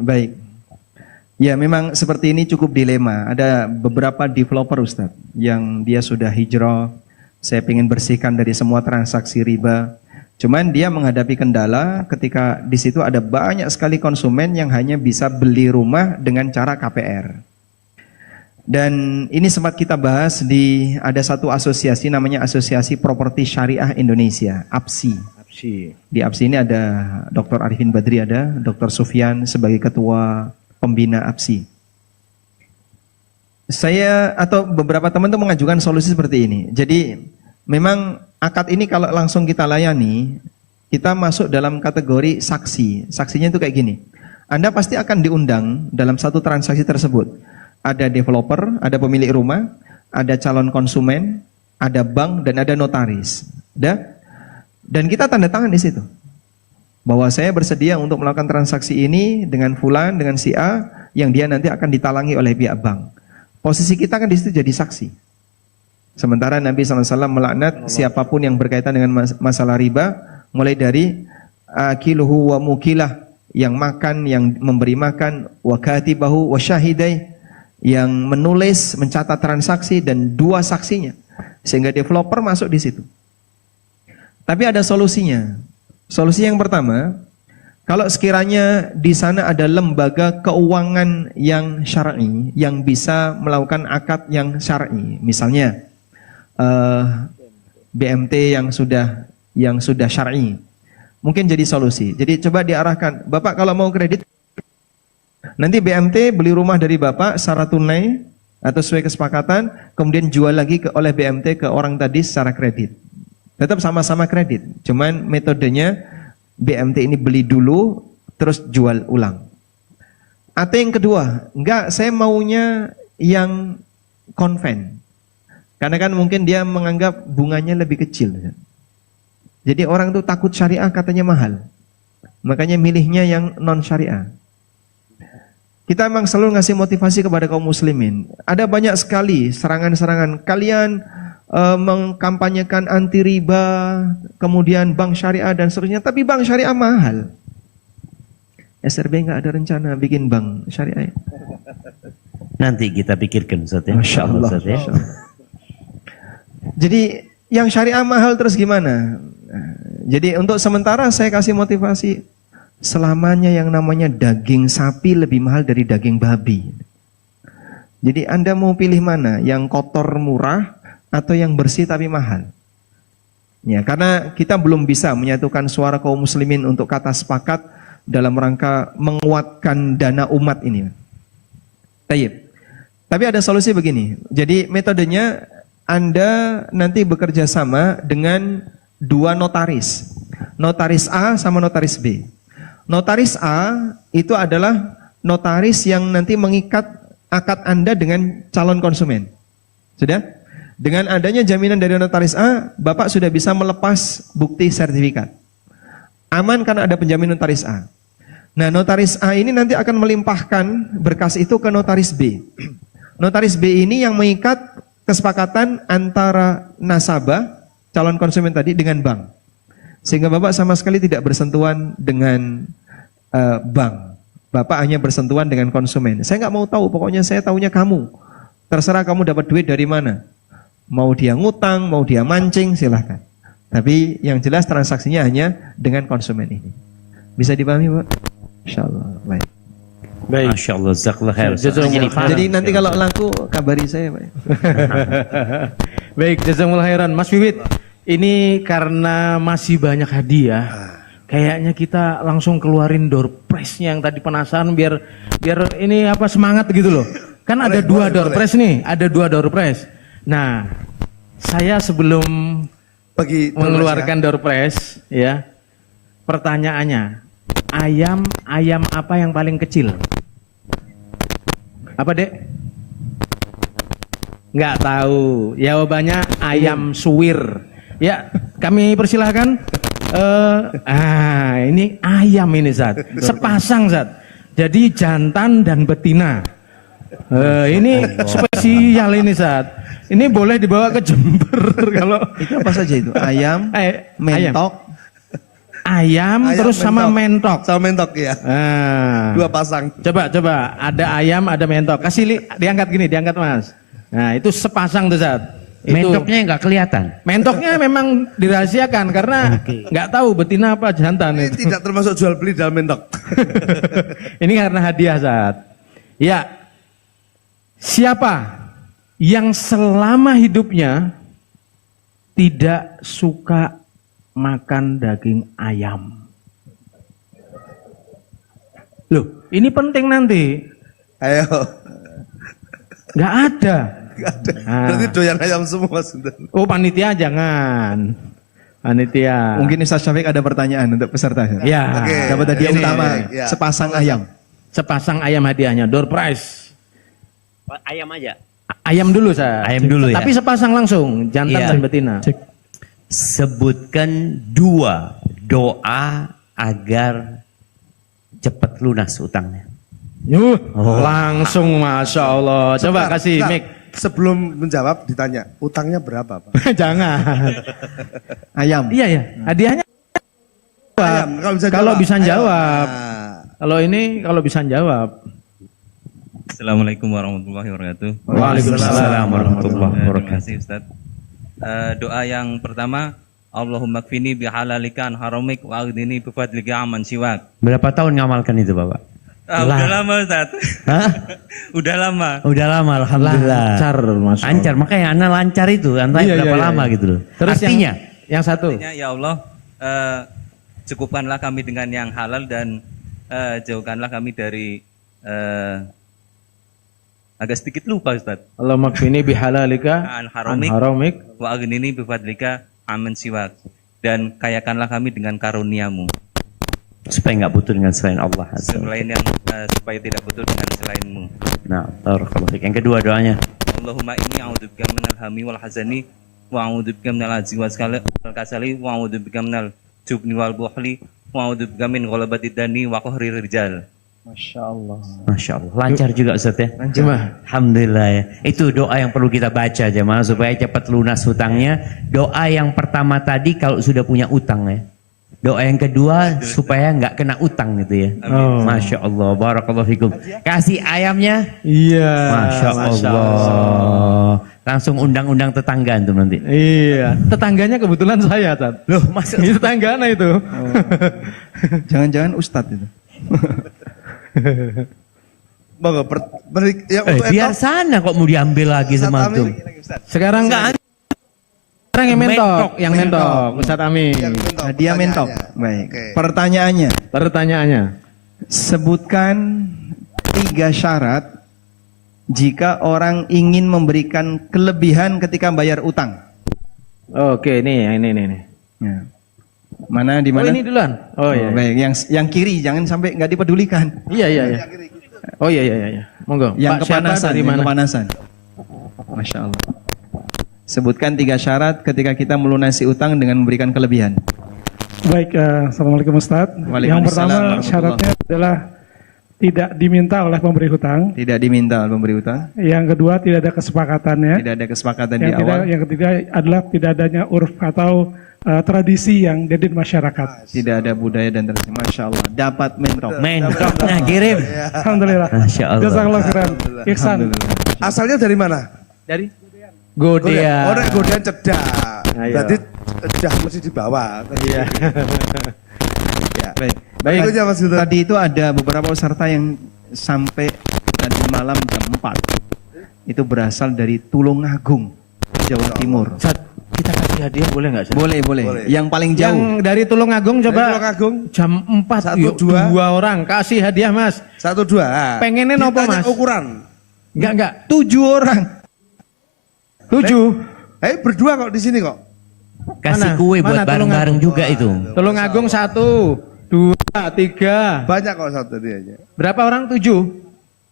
Baik. Ya memang seperti ini cukup dilema. Ada beberapa developer Ustaz yang dia sudah hijrah. Saya ingin bersihkan dari semua transaksi riba. Cuman dia menghadapi kendala ketika di situ ada banyak sekali konsumen yang hanya bisa beli rumah dengan cara KPR. Dan ini sempat kita bahas ada satu asosiasi namanya Asosiasi Properti Syariah Indonesia, APSI. Di APSI ini ada Dr. Arifin Badri, ada Dr. Sufyan sebagai ketua pembina APSI. Saya atau beberapa teman tuh mengajukan solusi seperti ini. Jadi memang akad ini kalau langsung kita layani, kita masuk dalam kategori saksi. Saksinya itu kayak gini. Anda pasti akan diundang dalam satu transaksi tersebut. Ada developer, ada pemilik rumah, ada calon konsumen, ada bank, dan ada notaris. Dan kita tanda tangan di situ. Bahwa saya bersedia untuk melakukan transaksi ini dengan fulan, dengan si A, yang dia nanti akan ditalangi oleh pihak bank. Posisi kita kan di situ jadi saksi. Sementara Nabi SAW melaknat siapapun yang berkaitan dengan masalah riba, mulai dari akiluhu wa mukilah, yang makan, yang memberi makan, wa katibahu wa syahidai, yang menulis, mencatat transaksi, dan dua saksinya. Sehingga developer masuk di situ. Tapi ada solusinya. Solusi yang pertama, kalau sekiranya di sana ada lembaga keuangan yang syar'i, yang bisa melakukan akad yang syar'i, misalnya BMT yang sudah syar'i, mungkin jadi solusi. Jadi coba diarahkan, Bapak kalau mau kredit, nanti BMT beli rumah dari Bapak secara tunai atau sesuai kesepakatan, kemudian jual lagi oleh BMT ke orang tadi secara kredit. Tetap sama-sama kredit, cuman metodenya BMT ini beli dulu, terus jual ulang. Atau yang kedua, enggak, saya maunya yang konven. Karena kan mungkin dia menganggap bunganya lebih kecil. Jadi orang tuh takut syariah katanya mahal. Makanya milihnya yang non syariah. Kita memang selalu ngasih motivasi kepada kaum muslimin. Ada banyak sekali serangan-serangan. Kalian mengkampanyekan anti riba, kemudian bank syariah dan seterusnya, tapi bank syariah mahal. SRB nggak ada rencana bikin bank syariah. Nanti kita pikirkan Ustaz ya. Masya Allah. Ustaz, ya. Masya Allah. Jadi yang syariah mahal terus gimana? Jadi untuk sementara saya kasih motivasi, selamanya yang namanya daging sapi lebih mahal dari daging babi. Jadi Anda mau pilih mana? Yang kotor murah atau yang bersih tapi mahal? Ya, karena kita belum bisa menyatukan suara kaum muslimin untuk kata sepakat dalam rangka menguatkan dana umat ini. Tayyib. Tapi ada solusi begini. Jadi metodenya Anda nanti bekerja sama dengan dua notaris. Notaris A sama notaris B. Notaris A itu adalah notaris yang nanti mengikat akad Anda dengan calon konsumen. Sudah? Dengan adanya jaminan dari notaris A, Bapak sudah bisa melepas bukti sertifikat. Aman karena ada penjamin notaris A. Nah, notaris A ini nanti akan melimpahkan berkas itu ke notaris B. Notaris B ini yang mengikat kesepakatan antara nasabah, calon konsumen tadi, dengan bank. Sehingga Bapak sama sekali tidak bersentuhan dengan bank. Bapak hanya bersentuhan dengan konsumen. Saya nggak mau tahu, pokoknya saya tahunya kamu. Terserah kamu dapat duit dari mana. Mau dia ngutang, mau dia mancing, silahkan. Tapi yang jelas transaksinya hanya dengan konsumen ini. Bisa dipahami, Pak? Insyaallah. Baik. Baik. Masya Allah, jazakallah khair. Jadi nanti kalau laku kabari saya, Pak. Baik, jazakumullah khairan. Mas Wiwit, ini karena masih banyak hadiah, kayaknya kita langsung keluarin door prize-nya yang tadi penasaran biar ini apa semangat gitu loh. Kan ada dua door prize nih, ada dua door prize. Nah, saya sebelum mengeluarkan door prize ya, pertanyaannya, ayam apa yang paling kecil? Apa, Dek? Nggak tahu. Jawabannya ayam suwir. Ya, kami persilahkan. Ini ayam ini, Zat. Sepasang, Zat. Jadi jantan dan betina. Ini spesial ini, Zat. Ini boleh dibawa ke Jember kalau Itu apa saja itu? Ayam, mentok, ayam terus sama mentok. Sama mentok ya. Dua pasang. Coba ada ayam, ada mentok. Kasih diangkat gini, diangkat Mas. Nah, itu sepasang tuh, Zat. Mentoknya nggak kelihatan. Mentoknya memang dirahasiakan karena nggak tahu betina apa jantan Ini itu. tidak termasuk jual beli dalam mentok. Ini karena hadiah, Zat. Ya. Siapa yang selama hidupnya tidak suka makan daging ayam? Loh, ini penting nanti. Ayo. Nggak ada. Berarti doyan ayam semua. Oh, panitia jangan. Panitia. Mungkin Ustaz Syafiq ada pertanyaan untuk peserta. Ya. Oke. Dapat hadiah Ini, utama, ya. sepasang ayam. Sepasang ayam hadiahnya, door prize. Ayam aja. Ayam dulu, saya. Ayam dulu ya. Tapi sepasang langsung, jantan Iya. dan betina. Sebutkan dua doa agar cepat lunas utangnya. Langsung, Masya Allah. Coba kasih mic. Sebelum menjawab ditanya, utangnya berapa, Pak? Jangan. Ayam. Iya ya, hadiahnya. Ayam, Kalau bisa Ayo. jawab. Nah, Kalau ini kalau bisa jawab. Assalamualaikum warahmatullahi wabarakatuh. Waalaikumsalam warahmatullahi Terima wabarakatuh. kasih Ustaz. Doa yang pertama, Allahumma kfini bihalalika an haramik wa aghdini bifadlika amman siwak. Berapa tahun ngamalkan itu, Bapak? Udah lama Ustaz. Hah? Udah lama. Udah lama, alhamdulillah. Lancar, Masya Allah. Lancar, makanya anak lancar itu, antara Iya, berapa iya, lama iya. gitu loh. Terus Artinya, yang satu. Artinya, ya Allah, cukupkanlah kami dengan yang halal dan jauhkanlah kami dari agak sedikit lupa Ustaz. Allahumma kfini bihalalika An an haramik haramik. wa aghnini bifadlika amman siwak. Dan kayakanlah kami dengan karuniamu. supaya nggak butuh dengan selain Allah. Selain yang supaya tidak butuh dengan selainmu. Nah, barakallahu fiik. Yang kedua doanya. Allahumma inni a'udzubika minal hammi wal hazani wa a'udzubika minal ajzi wal kasali wa a'udzubika minal jubni wal bukhli wa a'udzubika min ghalabati dani wa qahri rijal. Masya Allah. Lancar juga Ustaz ya. Cuma Alhamdulillah ya. Itu doa yang perlu kita baca jemaah supaya cepat lunas hutangnya. Doa yang pertama tadi kalau sudah punya utang ya. Doa yang kedua supaya nggak kena utang gitu ya. Oh. Masya Allah. Barakallahu fikum. Kasih ayamnya. iya. Masya Allah. Langsung undang-undang tetangga tuh nanti. Iya, tetangganya kebetulan saya, Tat. Loh, maksud Ini tetangganya itu. Jangan-jangan ustadz itu. Monggo ya, untuk biar etos, sana kok mau diambil lagi Ustadz sama Amin, tuh. Sekarang sekarang yang mentok, yang mentok, Ustadz Amin. yang mentok, Hadiah mentok. pertanyaannya. Baik. Oke. Pertanyaannya, Pertanyaannya. sebutkan 3 syarat jika orang ingin memberikan kelebihan ketika bayar utang. Oke, ini. Ya. Mana di Oh, mana? ini duluan. Oh iya. Baik, yang kiri jangan sampai nggak dipedulikan. Iya. Oh iya. Monggo. Yang Pak, siapa kepanasan, dari yang mana? kepanasan. Masya Allah. Sebutkan 3 syarat ketika kita melunasi utang dengan memberikan kelebihan. Baik, Assalamualaikum Ustadz. Waalaikumsalam Yang pertama warahmatullah. syaratnya adalah tidak diminta oleh pemberi hutang. Tidak diminta oleh pemberi utang. Yang kedua tidak ada kesepakatannya. Tidak ada kesepakatan di Yang awal. ketiga adalah tidak adanya urf atau tradisi yang ada di masyarakat. Tidak ada budaya dan tradisi. Masya Allah. Dapat mentok. Mentok, nah kirim. Alhamdulillah. Masya Allah. Jazakallah khairan. Ihsan. Asalnya dari mana? Dari Godea. Orang godean cedak. Ayo. Berarti cedak mesti dibawa. Iya. Baik. Berikutnya, Mas Guntur. Tadi itu ada beberapa peserta yang sampai tadi malam jam 4. Itu berasal dari Tulungagung, Jawa Timur. Sat, kita kasih hadiah boleh nggak, Sat? Boleh. Yang paling Yang jauh. dari Tulungagung coba. Tulungagung. Jam 4 Satu, yuk, dua. 2 orang kasih hadiah, Mas. 1, 2. Pengennya nopo, Ditanya Mas? ukuran. Enggak. 7 orang. 7. Berdua kok di sini kok. Kasih Mana? kue buat Mana bareng-bareng juga itu. Tulungagung 1, 2, 3. Banyak kok satu dia aja. Berapa orang? 7.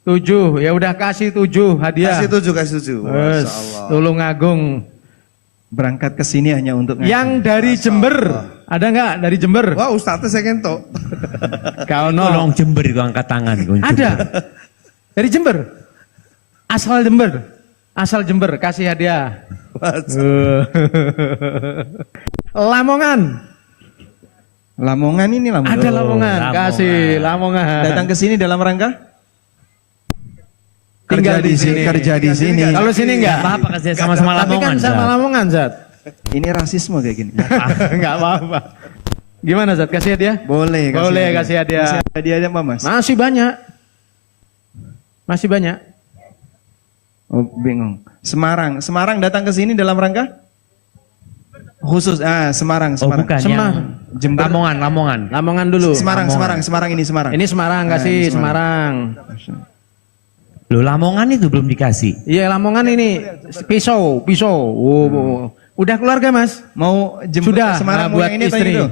7. Ya udah kasih 7 hadiah. Kasih 7, kasih 7. Wes, Masya Allah. Tulungagung. Berangkat ke sini hanya untuk ngaji. Yang dari Jember. Ada nggak dari Jember? Wah, Ustadznya saya ngentok. Kau Tolong Jember itu angkat tangan. Ada. Dari Jember. Asal Jember. Asal Jember kasih hadiah. Lamongan. Lamongan ini Lamongan. Ada Lamongan. Lamongan. Kasih Lamongan. Datang ke sini dalam rangka kerja di sini. Kerja di sini. Kalau sini enggak? Apa kasih sama-sama Tapi Lamongan. kan sama Zat? Lamongan, Zat. Ini rasisme kayak gini. Enggak apa-apa. Gimana, Zat? Kasih hadiah? Boleh. Boleh kasih hadiah. Masih ada hadiahnya apa, Mas? Masih banyak. Masih banyak. Oh, bingung. Semarang datang ke sini dalam rangka khusus. Semarang. Oh bukan, yang Jember. Lamongan. Lamongan dulu. Semarang ini Semarang. Ini Semarang, kasih Semarang. Loh Lamongan itu belum dikasih. Iya, Lamongan ini pisau. Oh. Udah keluarga, Mas? Mau Jember Sudah, Semarang mau buat yang ini atau istri. itu?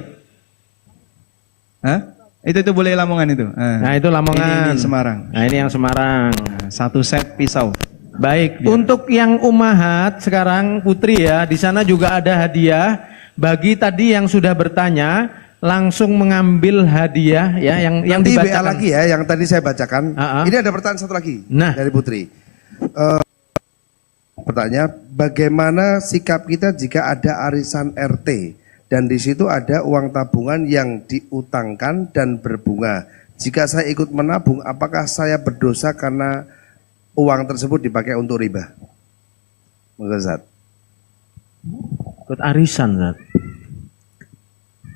Hah? Itu boleh Lamongan itu. Nah, itu Lamongan. Ini Semarang. Nah, ini yang Semarang. Nah, 1 set pisau. Baik, untuk yang umahat sekarang Putri ya, di sana juga ada hadiah. Bagi tadi yang sudah bertanya, langsung mengambil hadiah ya yang Nanti WA dibacakan. lagi ya, yang tadi saya bacakan. Ini ada pertanyaan satu lagi Nah. dari Putri. Pertanyaan, bagaimana sikap kita jika ada arisan RT dan di situ ada uang tabungan yang diutangkan dan berbunga. Jika saya ikut menabung, apakah saya berdosa karena uang tersebut dipakai untuk riba? Mengesat. Ikut arisan, Zat.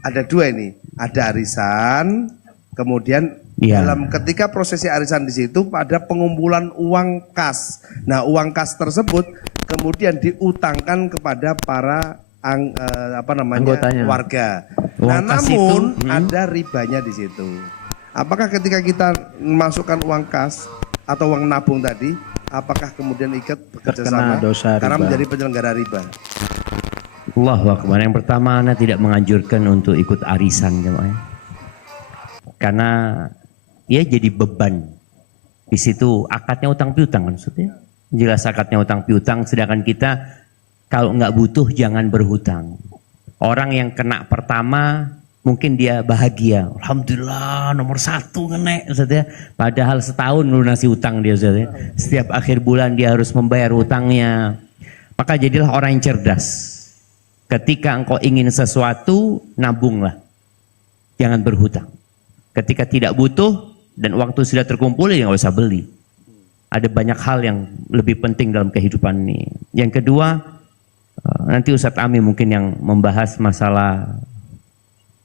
Ada 2 ini, ada arisan, kemudian Iya. dalam ketika prosesi arisan di situ ada pengumpulan uang kas. Nah, uang kas tersebut kemudian diutangkan kepada para Anggotanya. warga. Uang Nah, kas namun itu, ada ribanya di situ. Apakah ketika kita memasukkan uang kas atau uang nabung tadi, apakah kemudian ikut bekerja Terkena sama dosa karena riba. menjadi penyelenggara riba? Allahu Akbar. Yang pertama, Anda tidak menganjurkan untuk ikut arisan, jemaah. Karena ya jadi beban. Di situ akadnya utang piutang kan maksudnya. Jelas akadnya utang piutang, sedangkan kita kalau nggak butuh jangan berhutang. Orang yang kena pertama mungkin dia bahagia. Alhamdulillah nomor 1 ngenek Ustaz ya. Padahal setahun lunasi utang dia Ustaz ya. Setiap akhir bulan dia harus membayar hutangnya. Maka jadilah orang yang cerdas. Ketika engkau ingin sesuatu, nabunglah. Jangan berhutang. Ketika tidak butuh dan waktu sudah terkumpul, ya nggak usah beli. ada banyak hal yang lebih penting dalam kehidupan ini. Yang kedua, nanti Ustadz Ami mungkin yang membahas masalah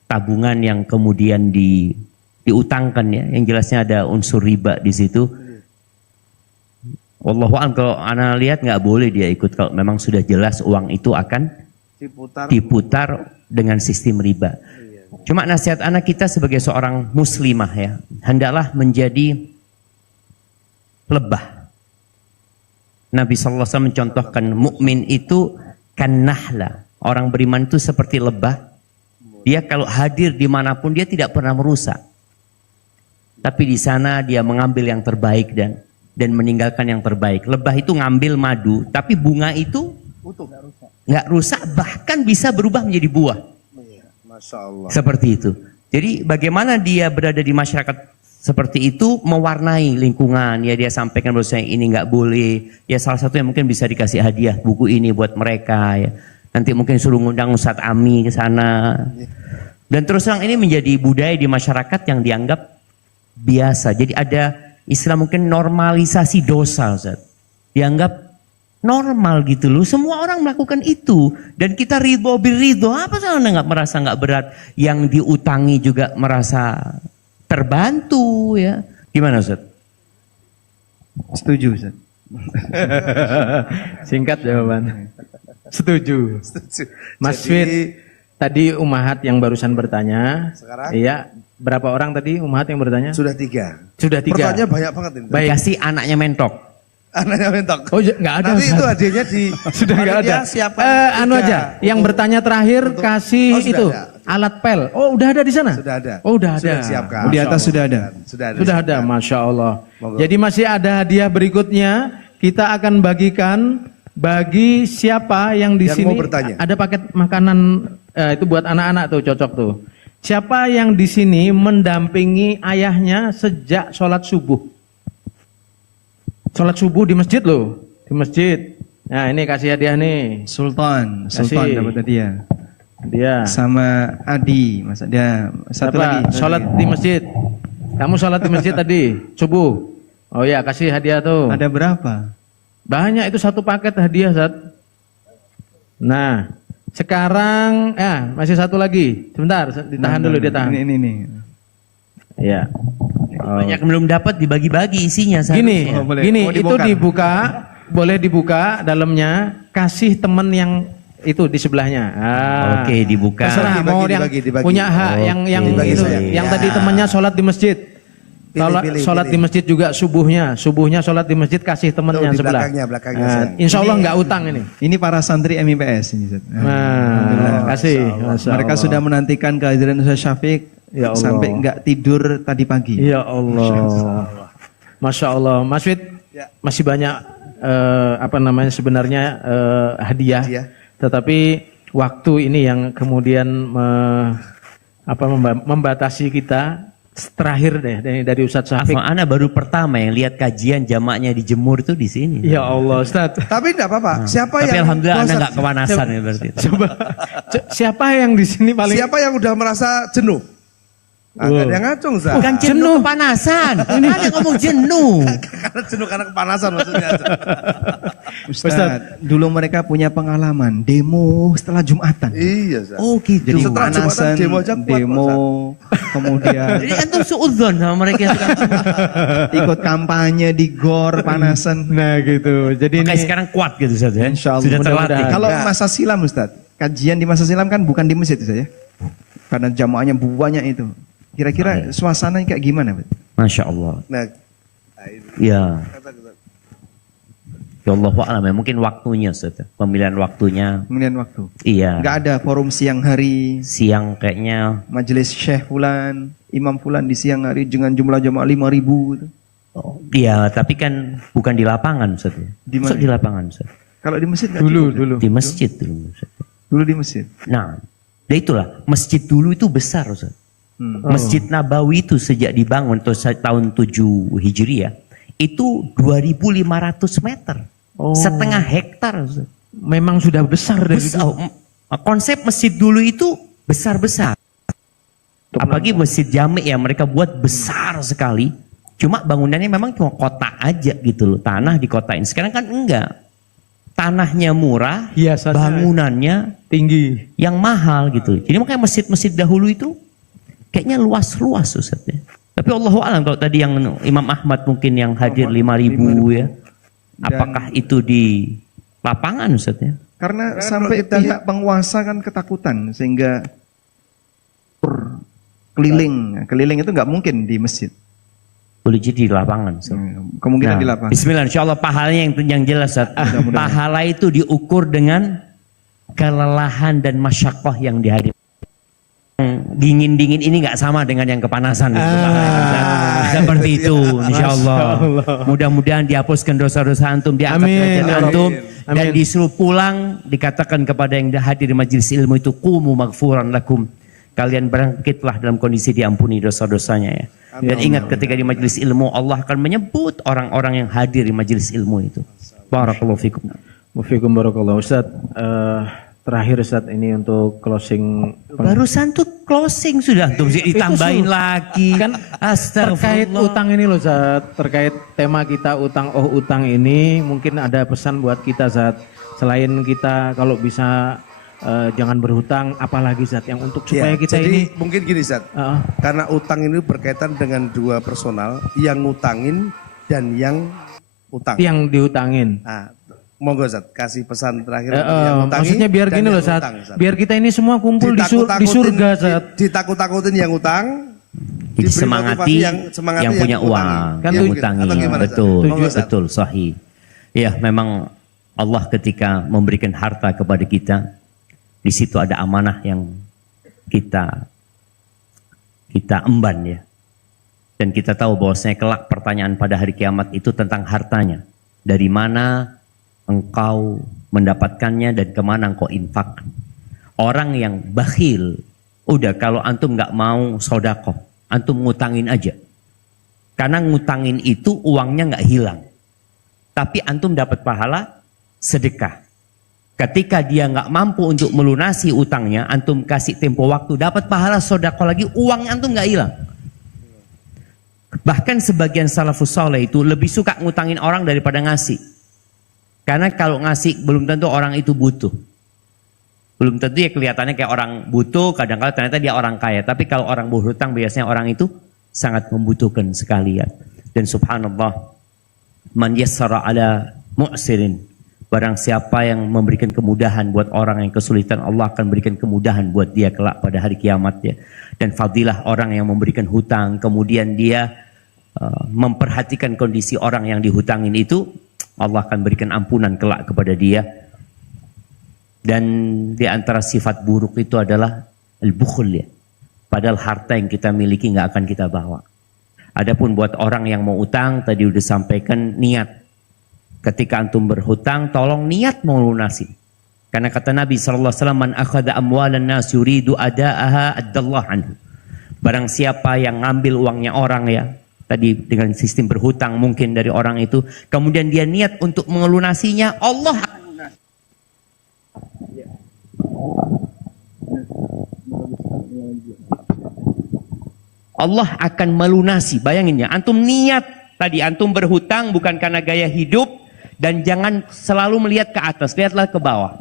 tabungan yang kemudian diutangkan ya, yang jelasnya ada unsur riba di situ. Wallahu'alam, kalau ana lihat nggak boleh dia ikut kalau memang sudah jelas uang itu akan diputar dengan sistem riba. Cuma nasihat anak kita sebagai seorang muslimah ya, hendaklah menjadi lebah. Nabi SAW mencontohkan mukmin itu kan nahla. Orang beriman itu seperti lebah. Dia kalau hadir dimanapun dia tidak pernah merusak. Tapi di sana dia mengambil yang terbaik dan meninggalkan yang terbaik. Lebah itu ngambil madu, tapi bunga itu nggak rusak, bahkan bisa berubah menjadi buah. Masya Allah. Seperti itu. Jadi bagaimana dia berada di masyarakat seperti itu mewarnai lingkungan. Ya dia sampaikan bahwa ini nggak boleh. Ya salah satu yang mungkin bisa dikasih hadiah buku ini buat mereka. Ya. Nanti mungkin suruh ngundang Ustadz Ami ke sana. Dan terus terang ini menjadi budaya di masyarakat yang dianggap biasa. Jadi ada istilah mungkin normalisasi dosa, Ustaz. Dianggap normal gitu loh. Semua orang melakukan itu dan kita ridho bil-ridho. Apa salahnya nggak merasa nggak berat? Yang diutangi juga merasa terbantu ya. Gimana Ustaz? Setuju Ustaz. Singkat jawaban. Setuju. Mas Fit, tadi Umahat yang barusan bertanya. Sekarang? Iya, berapa orang tadi Umahat yang bertanya? Sudah 3. Sudah 3. Pertanyaannya banyak banget ini. Baik. Kasih anaknya mentok. Anaknya mentok. Oh, nggak ada. Nanti Ustaz. itu hadiahnya di Sudah nggak ada. Siapa? Anu aja, yang bertanya terakhir kasih Oh, sudah itu ada. alat pel. Oh, udah ada di sana? Sudah ada. Oh, udah ada. Sudah disiapkan. Di atas sudah ada. Sudah ada. Sudah ada, Masya Allah. Monggo. Jadi masih ada hadiah berikutnya. Kita akan bagikan bagi siapa yang di Yang sini mau bertanya. ada paket makanan itu buat anak-anak tuh cocok tuh. Siapa yang di sini mendampingi ayahnya sejak sholat subuh? Sholat subuh di masjid loh, di masjid. Nah ini kasih hadiah nih. Sultan Kasih. dapat hadiah. Dia. Sama Adi, Mas dia satu Apa? lagi. Sholat di masjid. Kamu sholat di masjid tadi subuh. Oh ya kasih hadiah tuh. Ada berapa? Banyak itu satu paket hadiah, Zat. Nah, sekarang masih satu lagi. Sebentar, ditahan dulu, dia tahan. Ini. Iya. Banyak yang belum dapat dibagi-bagi isinya. Gini, seharusnya. boleh. gini Mau itu dibongkar? dibuka, boleh dibuka dalamnya, kasih temen yang itu di sebelahnya. Oke, dibuka. Terserah mau yang dibagi. punya hak yang Dibagi itu, saya. yang Ya. tadi temannya sholat di masjid. Kalau Pilih, sholat di masjid juga subuhnya sholat di masjid kasih temennya Tuh, di sebelah. belakangnya, Nah, sayang. insya Allah nggak utang ini. Ini para santri MIPS ini. Ustaz. Nah, kasih. Masya Mereka Allah. sudah menantikan kehadiran Ustaz Syafiq Ya Allah. sampai nggak tidur tadi pagi. Ya Allah. Masya Allah. Mas Wid, Ya. masih banyak sebenarnya hadiah. Hadiah. Tetapi waktu ini yang kemudian membatasi kita. Terakhir deh dari Ustadz Syafiq. Ana baru pertama yang lihat kajian jamaknya dijemur itu di sini. Ya Allah Ustadz. Tapi enggak apa-apa. Siapa Tapi yang alhamdulillah Ana bosan? nggak kepanasan ya berarti. Coba siapa yang di sini paling Siapa yang udah merasa jenuh? Agak yang ngacung, Zah. Bukan jenuh kepanasan. Ana ngomong jenuh. Karena jenuh karena kepanasan maksudnya. Ustaz, dulu mereka punya pengalaman demo setelah Jumatan. Iya, Zah. Oh gitu. Jadi Setelah Jumatan pemanasan, demo aja kuat, demo, kemudian Jadi antum suudzon sama mereka yang suka. ikut kampanye di GOR panasan. Nah gitu. Jadi Makanya ini sekarang kuat gitu Ustaz ya. Insya Allah. Sudah terlatih. Mudah-mudahan. Kalau masa silam Ustaz, kajian di masa silam kan bukan di masjid Ustaz ya. Karena jamaahnya banyak itu. Kira-kira suasananya kayak gimana? Bet? Masya Allah. Nah, Ya. Ya Allah wa'alam ya. Mungkin waktunya Ustaz. Pemilihan waktunya. Kemudian waktu. Iya. Nggak ada forum siang hari, Siang kayaknya. majelis Syekh Fulan, Imam Fulan di siang hari dengan jumlah jamaah 5.000 gitu. Iya, tapi kan bukan di lapangan Ustaz ya. Di mana? Ustaz, di lapangan Ustaz. Kalau di masjid nggak dulu cukup, dulu. Di masjid dulu Ustaz. Dulu di masjid. Nah, itulah masjid dulu itu besar Ustaz. Masjid Nabawi itu sejak dibangun tahun 7 Hijriah itu 2.500 meter. Setengah hektar Ustaz. memang sudah besar dari Besar. Konsep masjid dulu itu besar-besar. Apalagi masjid Jami' yang mereka buat besar sekali. Cuma bangunannya memang cuma kota aja gitu loh, tanah dikotain. Sekarang kan enggak. Tanahnya murah, Hiasannya bangunannya tinggi. yang mahal gitu. Jadi makanya masjid-masjid dahulu itu kayaknya luas-luas Ustaz ya. Tapi Allahu a'lam kalau tadi yang Imam Ahmad mungkin yang hadir 5.000 ya. Apakah itu di lapangan Ustaz ya? Karena sampai pihak penguasa kan ketakutan sehingga keliling itu nggak mungkin di masjid. Boleh jadi di lapangan. Ustaz. Kemungkinan di lapangan. Bismillah, insya Allah pahalanya yang jelas. Ustaz. Pahala itu diukur dengan kelelahan dan masyakoh yang dihadapi. Dingin-dingin ini nggak sama dengan yang kepanasan. Seperti itu, insya Allah. Mudah-mudahan dihapuskan dosa-dosa antum, diangkat derajat antum, dan disuruh pulang. Dikatakan kepada yang hadir di majelis ilmu itu, qumu maghfuran lakum. Kalian bangkitlah dalam kondisi diampuni dosa-dosanya ya. Dan ingat ketika di majelis ilmu Allah akan menyebut orang-orang yang hadir di majelis ilmu itu. Barakallahu fikum. Mufikum barakallah. Ustaz, terakhir Ustaz ini untuk closing. Barusan tuh closing sudah tuh ditambahin lagi. Kan terkait utang ini loh Ustaz, terkait tema kita utang ini mungkin ada pesan buat kita Ustaz. Selain kita kalau bisa jangan berhutang, apalagi Zat yang untuk supaya kita jadi ini mungkin gini Zat, karena utang ini berkaitan dengan dua personal, yang ngutangin dan yang utang. yang diutangin. Nah, monggo Zat, kasih pesan terakhir untuk yang ngutangi Maksudnya biar dan gini yang loh Zat, utang, Zat. biar kita ini semua kumpul di surga Zat. Ditakut-takutin yang utang, Jadi diberi semangati motivasi yang punya utangi. uang, Kan yang begitu. utangi. Atau gimana, Zat? Betul, Monggo, Zat. betul, sahih. Ya, memang Allah ketika memberikan harta kepada kita, di situ ada amanah yang kita emban ya. Dan kita tahu bahwasanya kelak pertanyaan pada hari kiamat itu tentang hartanya. Dari mana engkau mendapatkannya dan kemana engkau infak. Orang yang bakhil, udah kalau antum nggak mau sodakoh, antum ngutangin aja. Karena ngutangin itu uangnya nggak hilang. Tapi antum dapat pahala sedekah. Ketika dia nggak mampu untuk melunasi utangnya, antum kasih tempo waktu, dapat pahala sodakoh lagi, uangnya antum nggak hilang. Bahkan sebagian salafus saleh itu lebih suka ngutangin orang daripada ngasih. Karena kalau ngasih belum tentu orang itu butuh. Belum tentu ya kelihatannya kayak orang butuh, kadang-kadang ternyata dia orang kaya. Tapi kalau orang berhutang biasanya orang itu sangat membutuhkan sekali ya. Dan subhanallah, man yassara ala mu'sirin. Barang siapa yang memberikan kemudahan buat orang yang kesulitan, Allah akan berikan kemudahan buat dia kelak pada hari kiamat ya. Dan fadilah orang yang memberikan hutang, kemudian dia memperhatikan kondisi orang yang dihutangin itu, Allah akan berikan ampunan kelak kepada dia. Dan di antara sifat buruk itu adalah al-bukhul ya. Padahal harta yang kita miliki nggak akan kita bawa. Adapun buat orang yang mau utang, tadi udah sampaikan niat. Ketika antum berhutang, tolong niat mau lunasi. Karena kata Nabi SAW, man akhada amwalan nas yuridu ada'aha addallah anhu. Barang siapa yang ngambil uangnya orang ya, tadi dengan sistem berhutang mungkin dari orang itu, kemudian dia niat untuk melunasinya, Allah akan lunasi. Allah akan melunasi. Bayangin ya, antum niat tadi, antum berhutang bukan karena gaya hidup, dan jangan selalu melihat ke atas, lihatlah ke bawah.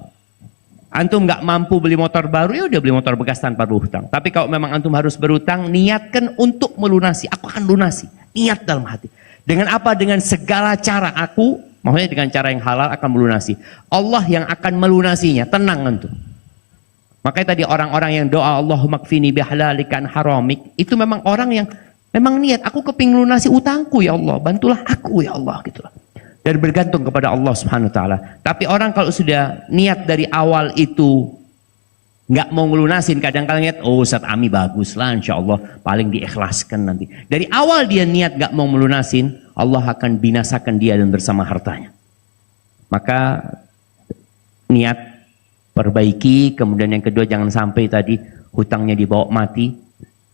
Antum nggak mampu beli motor baru, ya udah beli motor bekas tanpa berhutang. Tapi kalau memang antum harus berhutang, niatkan untuk melunasi. Aku akan lunasi. Niat dalam hati. Dengan apa? Dengan segala cara aku, maksudnya dengan cara yang halal akan melunasi. Allah yang akan melunasinya. Tenang antum. Makanya tadi orang-orang yang doa Allahumma kfini bihalalikan haramik, itu memang orang yang memang niat, aku kepingin lunasi utangku ya Allah, bantulah aku ya Allah gitu loh. Dan bergantung kepada Allah Subhanahu wa taala. Tapi orang kalau sudah niat dari awal itu nggak mau ngelunasin, kadang-kadang niat, oh Ustaz Ami bagus lah, insya Allah paling diikhlaskan nanti. Dari awal dia niat nggak mau melunasin, Allah akan binasakan dia dan bersama hartanya. Maka niat perbaiki, kemudian yang kedua jangan sampai tadi hutangnya dibawa mati.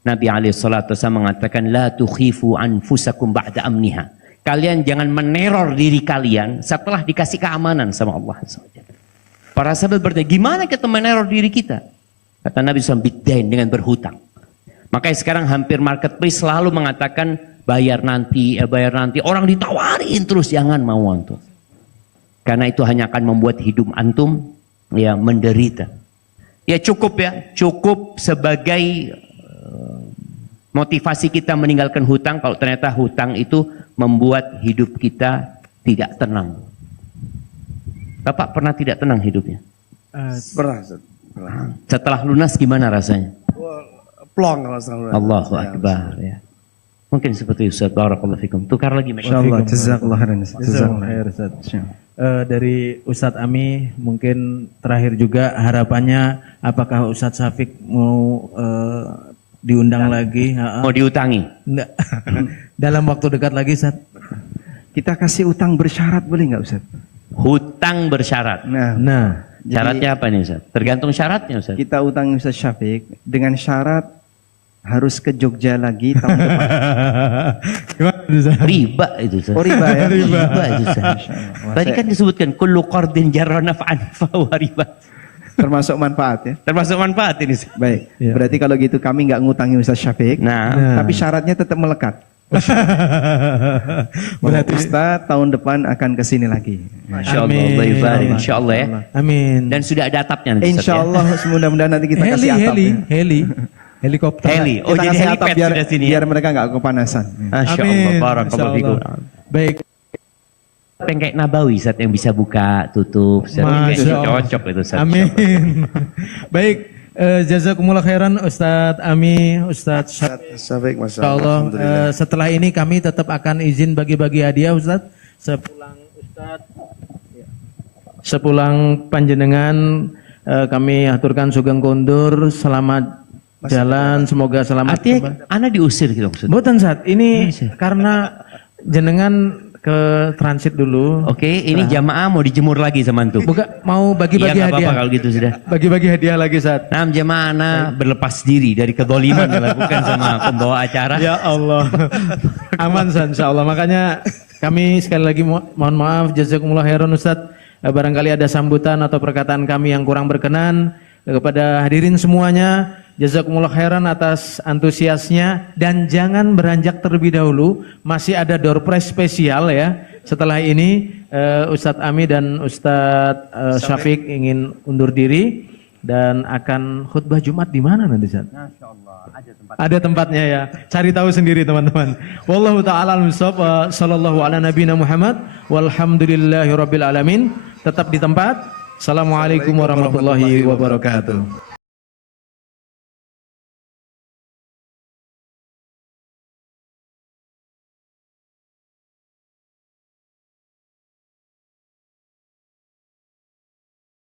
Nabi SAW mengatakan, la tukhifu anfusakum ba'da amniha. Kalian jangan meneror diri kalian setelah dikasih keamanan sama Allah. Para sahabat bertanya, gimana kita meneror diri kita? Kata Nabi SAW, biddain, dengan berhutang. Makanya sekarang hampir marketplace selalu mengatakan bayar nanti, orang ditawarin terus, jangan mau antum. Karena itu hanya akan membuat hidup antum ya menderita. Ya cukup sebagai motivasi kita meninggalkan hutang kalau ternyata hutang itu membuat hidup kita tidak tenang. Bapak pernah tidak tenang hidupnya? Pernah, Ustaz. Pernah. Setelah lunas gimana rasanya? Plong kalau sekarang. Allahu Akbar ya. Mungkin seperti Ustaz, barakallahu fikum. Tukar lagi Insyaallah, jazakallahu khairan. Jazakallahu khair, Ustaz. Dari Ustadz Ami mungkin terakhir juga harapannya apakah Ustadz Syafiq mau diundang lagi? Mau diutangi? Enggak. Dalam waktu dekat lagi, Ustadz. Kita kasih utang bersyarat boleh nggak Ustaz? Hutang bersyarat. Nah, Syaratnya apa nih Ustaz? Tergantung syaratnya Ustaz. Kita utang Ustaz Syafiq dengan syarat harus ke Jogja lagi tahun depan. gimana Ustaz? Riba itu Ustaz. Oh, riba ya? Riba itu Ustaz. Tadi kan disebutkan kullu qardin jarra naf'an fa huwa riba. Termasuk manfaat ya. Termasuk manfaat ini Ustaz. Baik. Ya. Berarti kalau gitu kami nggak ngutangi Ustaz Syafiq. Nah, Tapi syaratnya tetap melekat. Berarti Ustaz tahun depan akan ke sini lagi. insyaallah Amin. Allah ibarik insyaallah ya. Amin. Dan sudah ada atapnya nanti Ustaz, Insya Allah mudah-mudahan nanti kita kasih atap. Helikopter. Heli. Oh Kita jadi kasih atap helipad biar, sudah sini biar ya. mereka nggak kepanasan. Masyaallah barakallahu fikum. Baik. Yang kayak Nabawi Ustaz yang bisa buka tutup. Ustaz. Kayaknya Masya Allah. cocok itu Ustaz. Amin. Baik. Jazakumullah khairan Ustadz Ami, Ustadz Syafiq, Masya Insya Allah Alhamdulillah. setelah ini kami tetap akan izin bagi-bagi hadiah Ustadz sepulang panjenengan kami aturkan sugeng kondur, selamat jalan, semoga selamat. Artinya anak diusir gitu maksudnya. Mboten Ustadz, ini karena jenengan ke transit dulu. Oke, ini jamaah mau dijemur lagi sama antum. Buka mau bagi-bagi Iya, nggak hadiah. apa-apa kalau gitu sudah. Bagi-bagi hadiah lagi Ustadz. Nah, jemaah ana berlepas diri dari kezaliman yang dilakukan sama pembawa acara. Ya Allah. Aman Ustaz, insya Allah. Makanya kami sekali lagi mohon maaf, jazakumullah khairan Ustaz. Barangkali ada sambutan atau perkataan kami yang kurang berkenan kepada hadirin semuanya. Jazakumullah khairan atas antusiasnya dan jangan beranjak terlebih dahulu. Masih ada door prize spesial ya. Setelah ini Ustadz Ami dan Ustadz Syafiq ingin undur diri dan akan khutbah Jumat di mana nanti Ustaz? Ada tempatnya ya. Cari tahu sendiri teman-teman. Wallahu taala al-mushaf sallallahu ala nabiyina Muhammad walhamdulillahirabbil alamin. Tetap di tempat. Assalamualaikum warahmatullahi wabarakatuh.